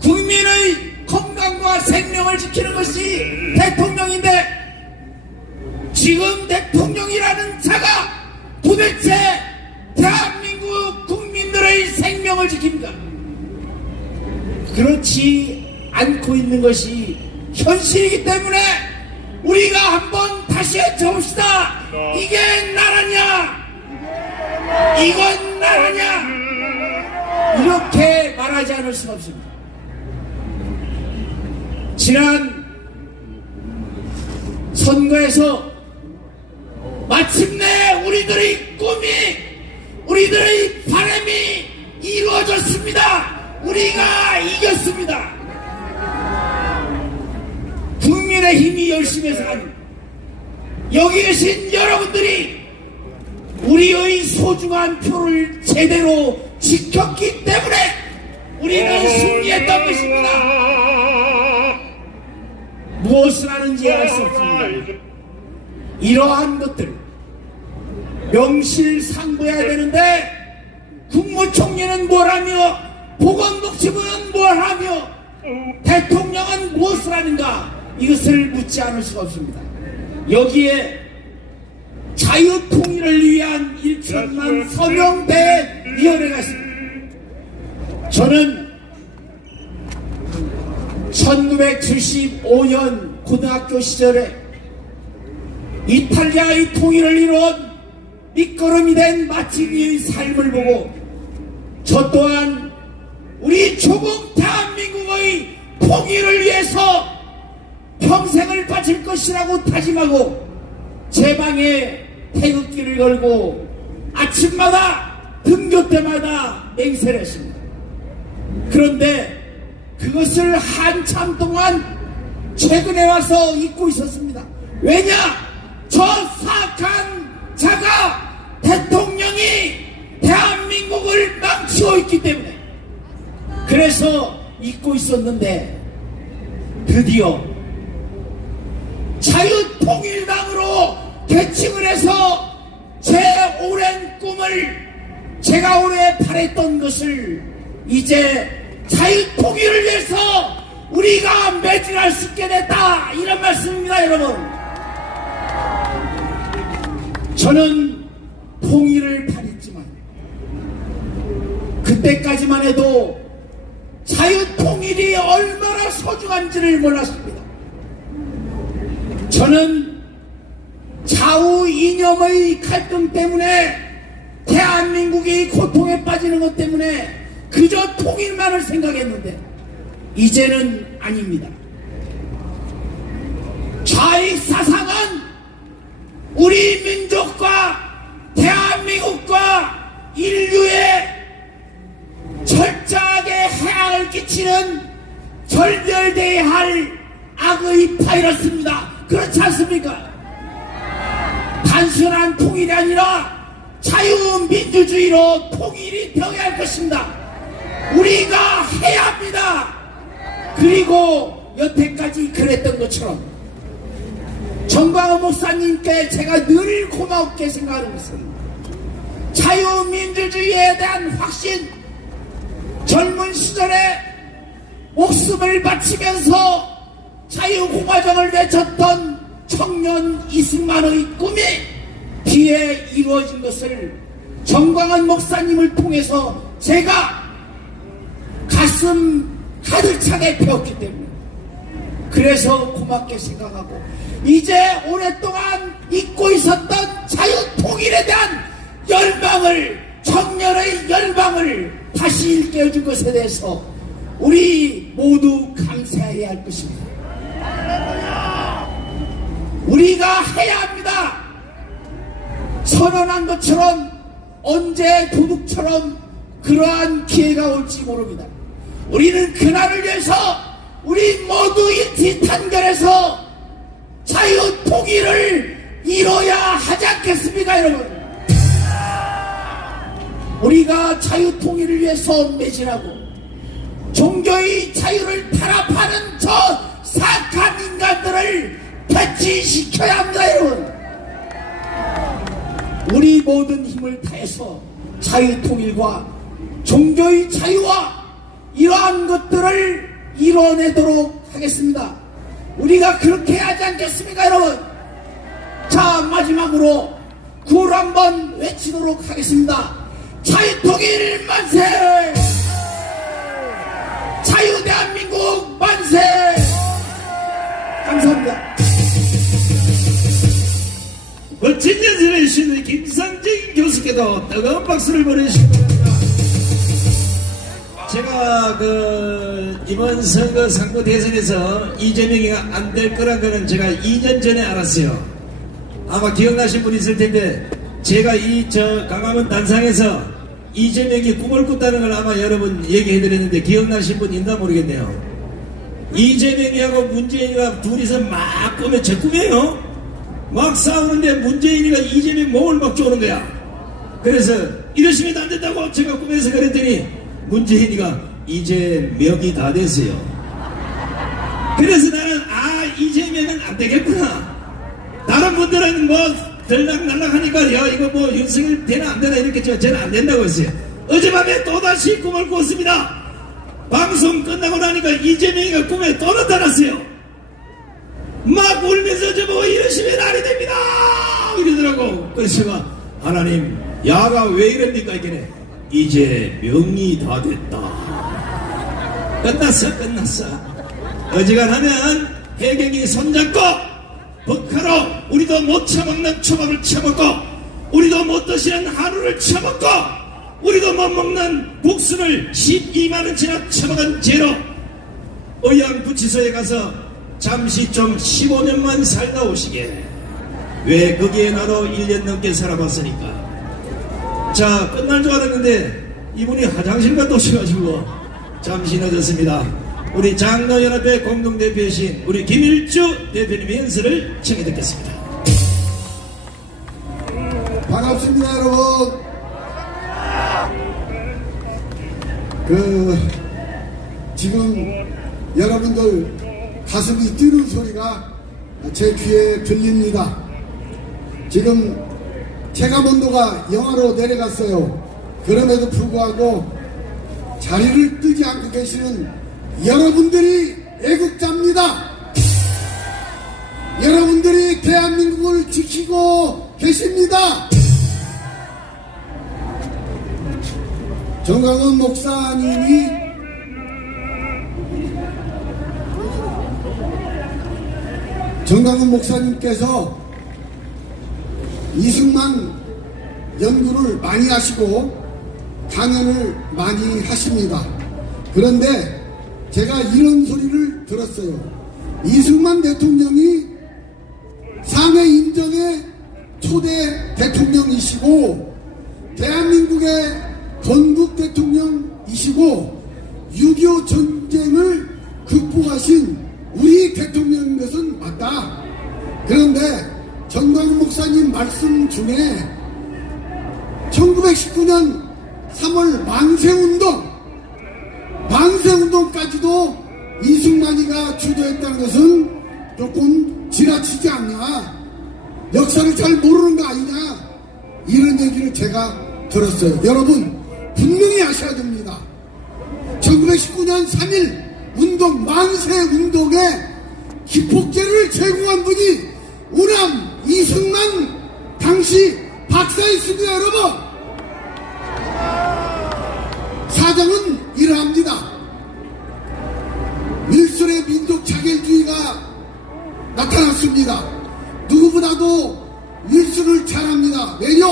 국민의 건강과 생명을 지키는 것이 대통령인데, 지금 대통령이라는 자가 도대체 대한민국 국민들의 생명을 지킵니까? 그렇지 않고 있는 것이 현실이기 때문에 우리가 한번 다시 해쳐봅시다. 이게 나라냐? 이건 나라냐? 이렇게 말하지 않을 수가 없습니다. 지난 선거에서 마침내 우리들의 꿈이, 우리들의 바람이 이루어졌습니다. 우리가 이겼습니다. 국민의힘이 열심히 해서 한 여기 계신 여러분들이 우리의 소중한 표를 제대로 지켰기 때문에 우리는 승리했던 것입니다. 무엇을 하는지 알 수 없습니다. 이러한 것들 명실상부해야 되는데 국무총리는 뭘 하며 보건복지부는 뭘 하며 대통령은 무엇을 하는가, 이것을 묻지 않을 수가 없습니다. 여기에 자유통일을 위한 1천만 서명대위원회가 있습니다. 저는 1975년 고등학교 시절에 이탈리아의 통일을 이룬 밑거름이 된 마치니의 삶을 보고 저 또한 우리 조국 대한민국의 통일을 위해서 평생을 바칠 것이라고 다짐하고 제 방에 태극기를 걸고 아침마다 등교 때마다 맹세를 했습니다. 그런데 그것을 한참 동안 최근에 와서 잊고 있었습니다. 왜냐? 저 사악한 자가 대통령이 대한민국을 망치고 있기 때문에 그래서 잊고 있었는데 드디어 자유통일당으로 개칭을 해서 제 오랜 꿈을, 제가 오래 바랬던 것을 이제 자유통일을 위해서 우리가 매진할 수 있게 됐다, 이런 말씀입니다. 여러분, 저는 통일을 바랬지만 그때까지만 해도 자유통일이 얼마나 소중한지를 몰랐습니다. 저는 좌우 이념의 갈등 때문에 대한민국이 고통에 빠지는 것 때문에 그저 통일만을 생각했는데 이제는 아닙니다. 좌익 사상은 우리 민족과 대한민국과 인류에 철저하게 해악을 끼치는 절멸돼야 할 악의 바이러스입니다. 그렇지 않습니까? 단순한 통일이 아니라 자유민주주의로 통일이 되어야 할 것입니다. 우리가 해야 합니다. 그리고 여태까지 그랬던 것처럼 정광훈 목사님께 제가 늘 고맙게 생각하는 것은 자유민주주의에 대한 확신, 젊은 시절에 목숨을 바치면서 자유공화정을 외쳤던 청년 이승만의 꿈이 뒤에 이루어진 것을 정광훈 목사님을 통해서 제가 가슴 가득 차게 배웠기 때문에 그래서 고맙게 생각하고 이제 오랫동안 잊고 있었던 자유통일에 대한 열망을, 청년의 열망을 다시 일깨워준 것에 대해서 우리 모두 감사해야 할 것입니다. 우리가 해야 합니다. 선언한 것처럼 언제 도둑처럼 그러한 기회가 올지 모릅니다. 우리는 그날을 위해서 우리 모두 일치 단결해서 자유 통일을 이뤄야 하지 않겠습니까, 여러분? 우리가 자유 통일을 위해서 매진하고 종교의 자유를 탄압하는 저 사악한 인간들을 퇴치시켜야 합니다, 여러분. 우리 모든 힘을 다해서 자유 통일과 종교의 자유와 이러한 것들을 이뤄내도록 하겠습니다. 우리가 그렇게 하지 않겠습니까, 여러분? 자, 마지막으로 구호를 한번 외치도록 하겠습니다. 자유 통일 만세! 자유 대한민국 만세! 감사합니다. 멋진 연설을 해주신 김상정 교수께도 뜨거운 박수를 보내주시기 바랍니다. 제가 이번 선거 상고 대선에서 이재명이가 안 될 거란 거는 제가 2년 전에 알았어요. 아마 기억나신 분 있을 텐데, 제가 강화문 단상에서 이재명이 꿈을 꿨다는 걸 아마 여러분 얘기해드렸는데, 기억나신 분 있나 모르겠네요. 이재명이하고 문재인이가 둘이서 막 꾸며, 제 꿈이에요. 막 싸우는데 문재인이가 이재명 목을 막 쪼는 거야. 그래서 이러시면 안 된다고 제가 꿈에서 그랬더니 문재인이가 이제 명이 다 됐어요. 그래서 나는 이재명은 안 되겠구나. 다른 분들은 뭐 들락날락 하니까 야 이거 뭐 윤석열 되나 안 되나 이렇게 저는 안 된다고 했어요. 어젯밤에 또다시 꿈을 꿨습니다. 방송 끝나고 나니까 이재명이가 꿈에 또 나타났어요. 막 울면서 저보고 이러시면 안 됩니다 이러더라고. 그래서 제가 하나님 야가 왜 이럽니까 이게 이제 명이 다 됐다. 끝났어. 어지간하면 해경이 손잡고 북한으로 우리도 못 처먹는 초밥을 처먹고 우리도 못 드시는 한우를 처먹고 우리도 못 먹는 국수를 12만원치나 처먹은 죄로 의양구치소에 가서 잠시 좀 15년만 살다 오시게. 왜 거기에 나도 1년 넘게 살아봤으니까. 자, 끝날 줄 알았는데 이분이 화장실 갔다 오셔가지고 잠시 늦었습니다. 우리 장로연합회 공동대표이신 우리 김일주 대표님의 연설을 청해 듣겠습니다. 반갑습니다, 여러분. 지금 여러분들 가슴이 뛰는 소리가 제 귀에 들립니다. 지금 체감온도가 영하로 내려갔어요. 그럼에도 불구하고 자리를 뜨지 않고 계시는 여러분들이 애국자입니다. 여러분들이 대한민국을 지키고 계십니다. 정강원 목사님께서 이승만 연구를 많이 하시고 강연을 많이 하십니다. 그런데 제가 이런 소리를 들었어요. 이승만 대통령이 상해 인정의 초대 대통령이시고 대한민국의 건국 대통령이시고 6.25 전쟁을 극복하신 우리 대통령인 것은 맞다. 그런데 정광훈 목사님 말씀 중에 1919년 3월 만세운동까지도 이승만이가 주도했다는 것은 조금 지나치지 않냐, 역사를 잘 모르는 거 아니냐, 이런 얘기를 제가 들었어요. 여러분 분명히 아셔야 됩니다. 1919년 3.1 운동, 만세운동에 기폭제를 제공한 분이 우남 이승만 당시 박사였습니다. 여러분, 사정은 이러합니다. 윌슨의 민족 자결주의가 나타났습니다. 누구보다도 윌슨을 잘 압니다. 왜냐?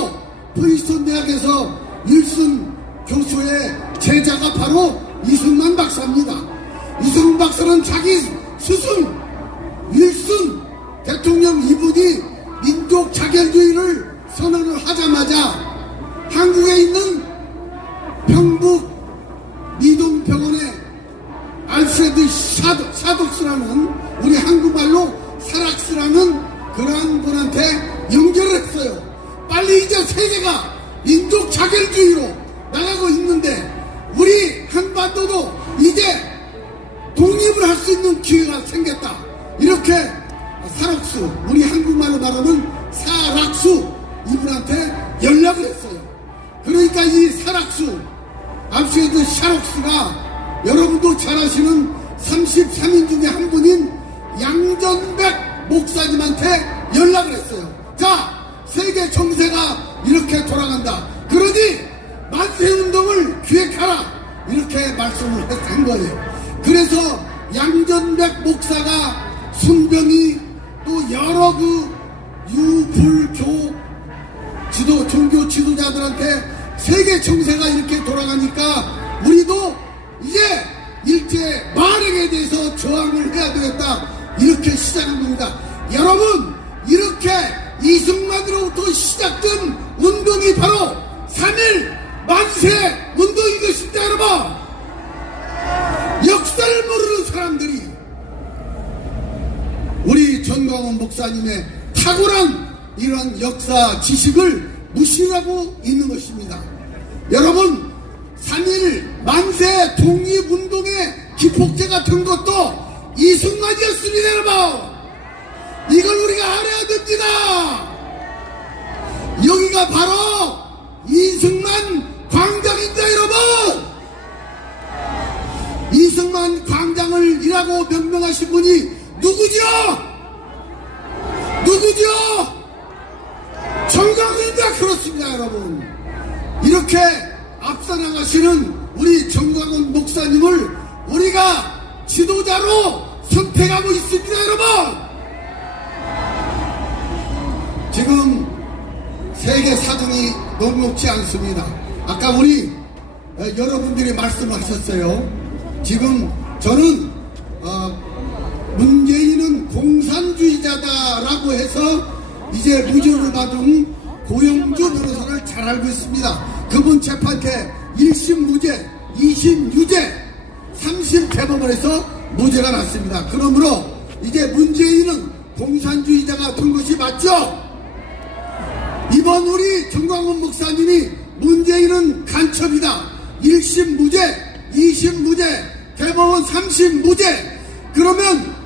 프린스턴 대학에서 윌슨 교수의 제자가 바로 이승만 박사입니다. 이승만 박사는 자기 스승 윌슨 대통령 이분이 민족 자결주의를 선언을 하자마자 한국에 있는 평북 미동병원에 민족 자결주의로 나가고 있는데 우리 한반도도 이제 독립을 할 수 있는 기회가 생겼다. 이렇게 사락수, 우리 한국말로 말하는 사락수 이분한테 연락을 했어요. 그러니까 이 사락수, 앞서에도 샤록스가 여러분도 잘 아시는 33인 중에 한 분인 양전백 목사님한테 연락을 했어요. 자, 세계 정세가 이렇게 돌아간다. 그러니 만세운동을 기획하라. 이렇게 말씀을 한 거예요. 그래서 양전백 목사가 순병이 또 여러 그 유불교 종교 지도자들한테 세계 정세가 이렇게 돌아가니까 우리도 이제 일제 만행에 대해서 저항을 해야 되겠다. 이렇게 시작한 겁니다. 여러분, 이렇게 이승만으로부터 시작된 운동이 바로 3.1 만세 운동인 것입니다. 여러분, 역사를 모르는 사람들이 우리 전광훈 목사님의 탁월한 이런 역사 지식을 무시하고 있는 것입니다. 여러분, 3.1 만세 독립운동의 기폭제가 된 것도 이승만이었습니다. 여러분, 이걸 우리가 알아야 됩니다. 여기가 바로 이승만 광장입니다. 여러분, 이승만 광장을 이라고 명명하신 분이 누구죠? 정광훈입니다. 그렇습니다. 여러분, 이렇게 앞서 나가시는 우리 정광훈 목사님을 우리가 지도자로 선택하고 있습니다. 여러분, 지금 세계 사정이 녹록지 않습니다. 아까 우리 여러분들이 말씀하셨어요. 지금 저는 문재인은 공산주의자다라고 해서 이제 무죄를 받은 고영주 변호사를 잘 알고 있습니다. 그분 재판때 1심 무죄, 2심 유죄, 3심 대법원에서 무죄가 났습니다. 그러므로 이제 문재인은 공산주의자가 된 것이 맞죠? 이번 우리 정광훈 목사님이 문재인은 간첩이다. 1심 무죄, 2심 무죄, 대법원 3심 무죄. 그러면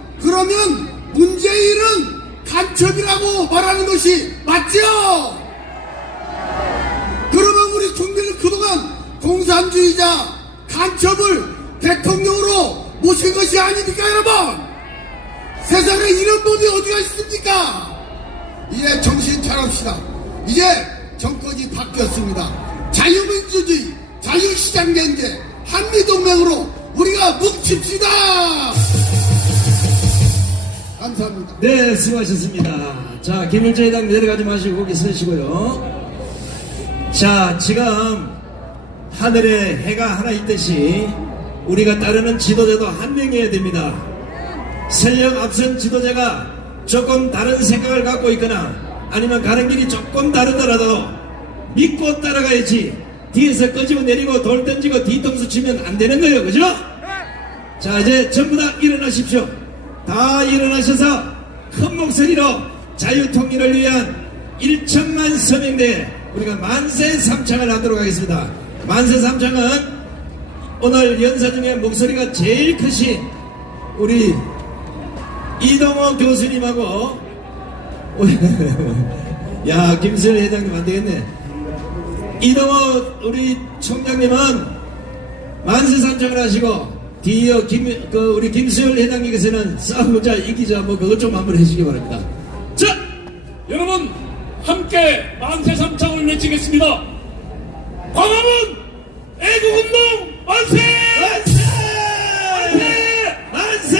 문재인은 간첩이라고 말하는 것이 맞죠? 그러면 우리 국민은 그동안 공산주의자, 간첩을 대통령으로 모신 것이 아닙니까, 여러분? 세상에 이런 분이 어디가 있습니까? 이제 정신 차립시다. 이제 정권이 바뀌었습니다. 자유민주주의, 자유시장경제, 한미동맹으로 우리가 뭉칩시다. 감사합니다. 네, 수고하셨습니다. 자, 김일재 회장 내려가지 마시고 거기 서시고요. 자, 지금 하늘에 해가 하나 있듯이 우리가 따르는 지도자도 한 명이어야 됩니다. 설령 앞선 지도자가 조금 다른 생각을 갖고 있거나 아니면 가는 길이 조금 다르더라도 믿고 따라가야지. 뒤에서 끄집어 내리고 돌 던지고 뒤통수 치면 안 되는 거예요. 그죠? 자, 이제 전부 다 일어나십시오. 다 일어나셔서 큰 목소리로 자유통일을 위한 1천만 서명대에 우리가 만세 삼창을 하도록 하겠습니다. 만세 삼창은 오늘 연사 중에 목소리가 제일 크신 우리 이동호 교수님하고 야, 김수일 회장님 안 되겠네. 이동호 우리 총장님은 만세 삼창을 하시고 뒤이어 우리 김수일 회장님께서는 싸우자 이기자 뭐 그것 좀 한번 해주시기 바랍니다. 자, 여러분 함께 만세 삼창을 외치겠습니다. 광화문 애국운동 만세! 만세! 만세! 만세!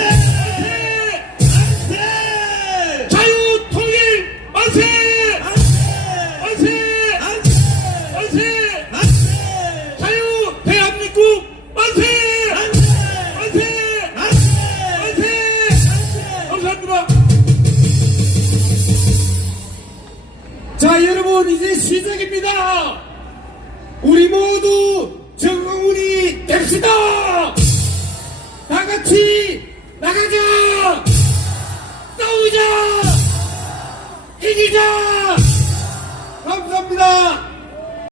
만세! 자유통일 만세! 만세! 만세! 만세! 자유 대한민국 만세! 만세! 만세! 감사합니다. 자, 여러분, 이제 시작입니다. 우리 모두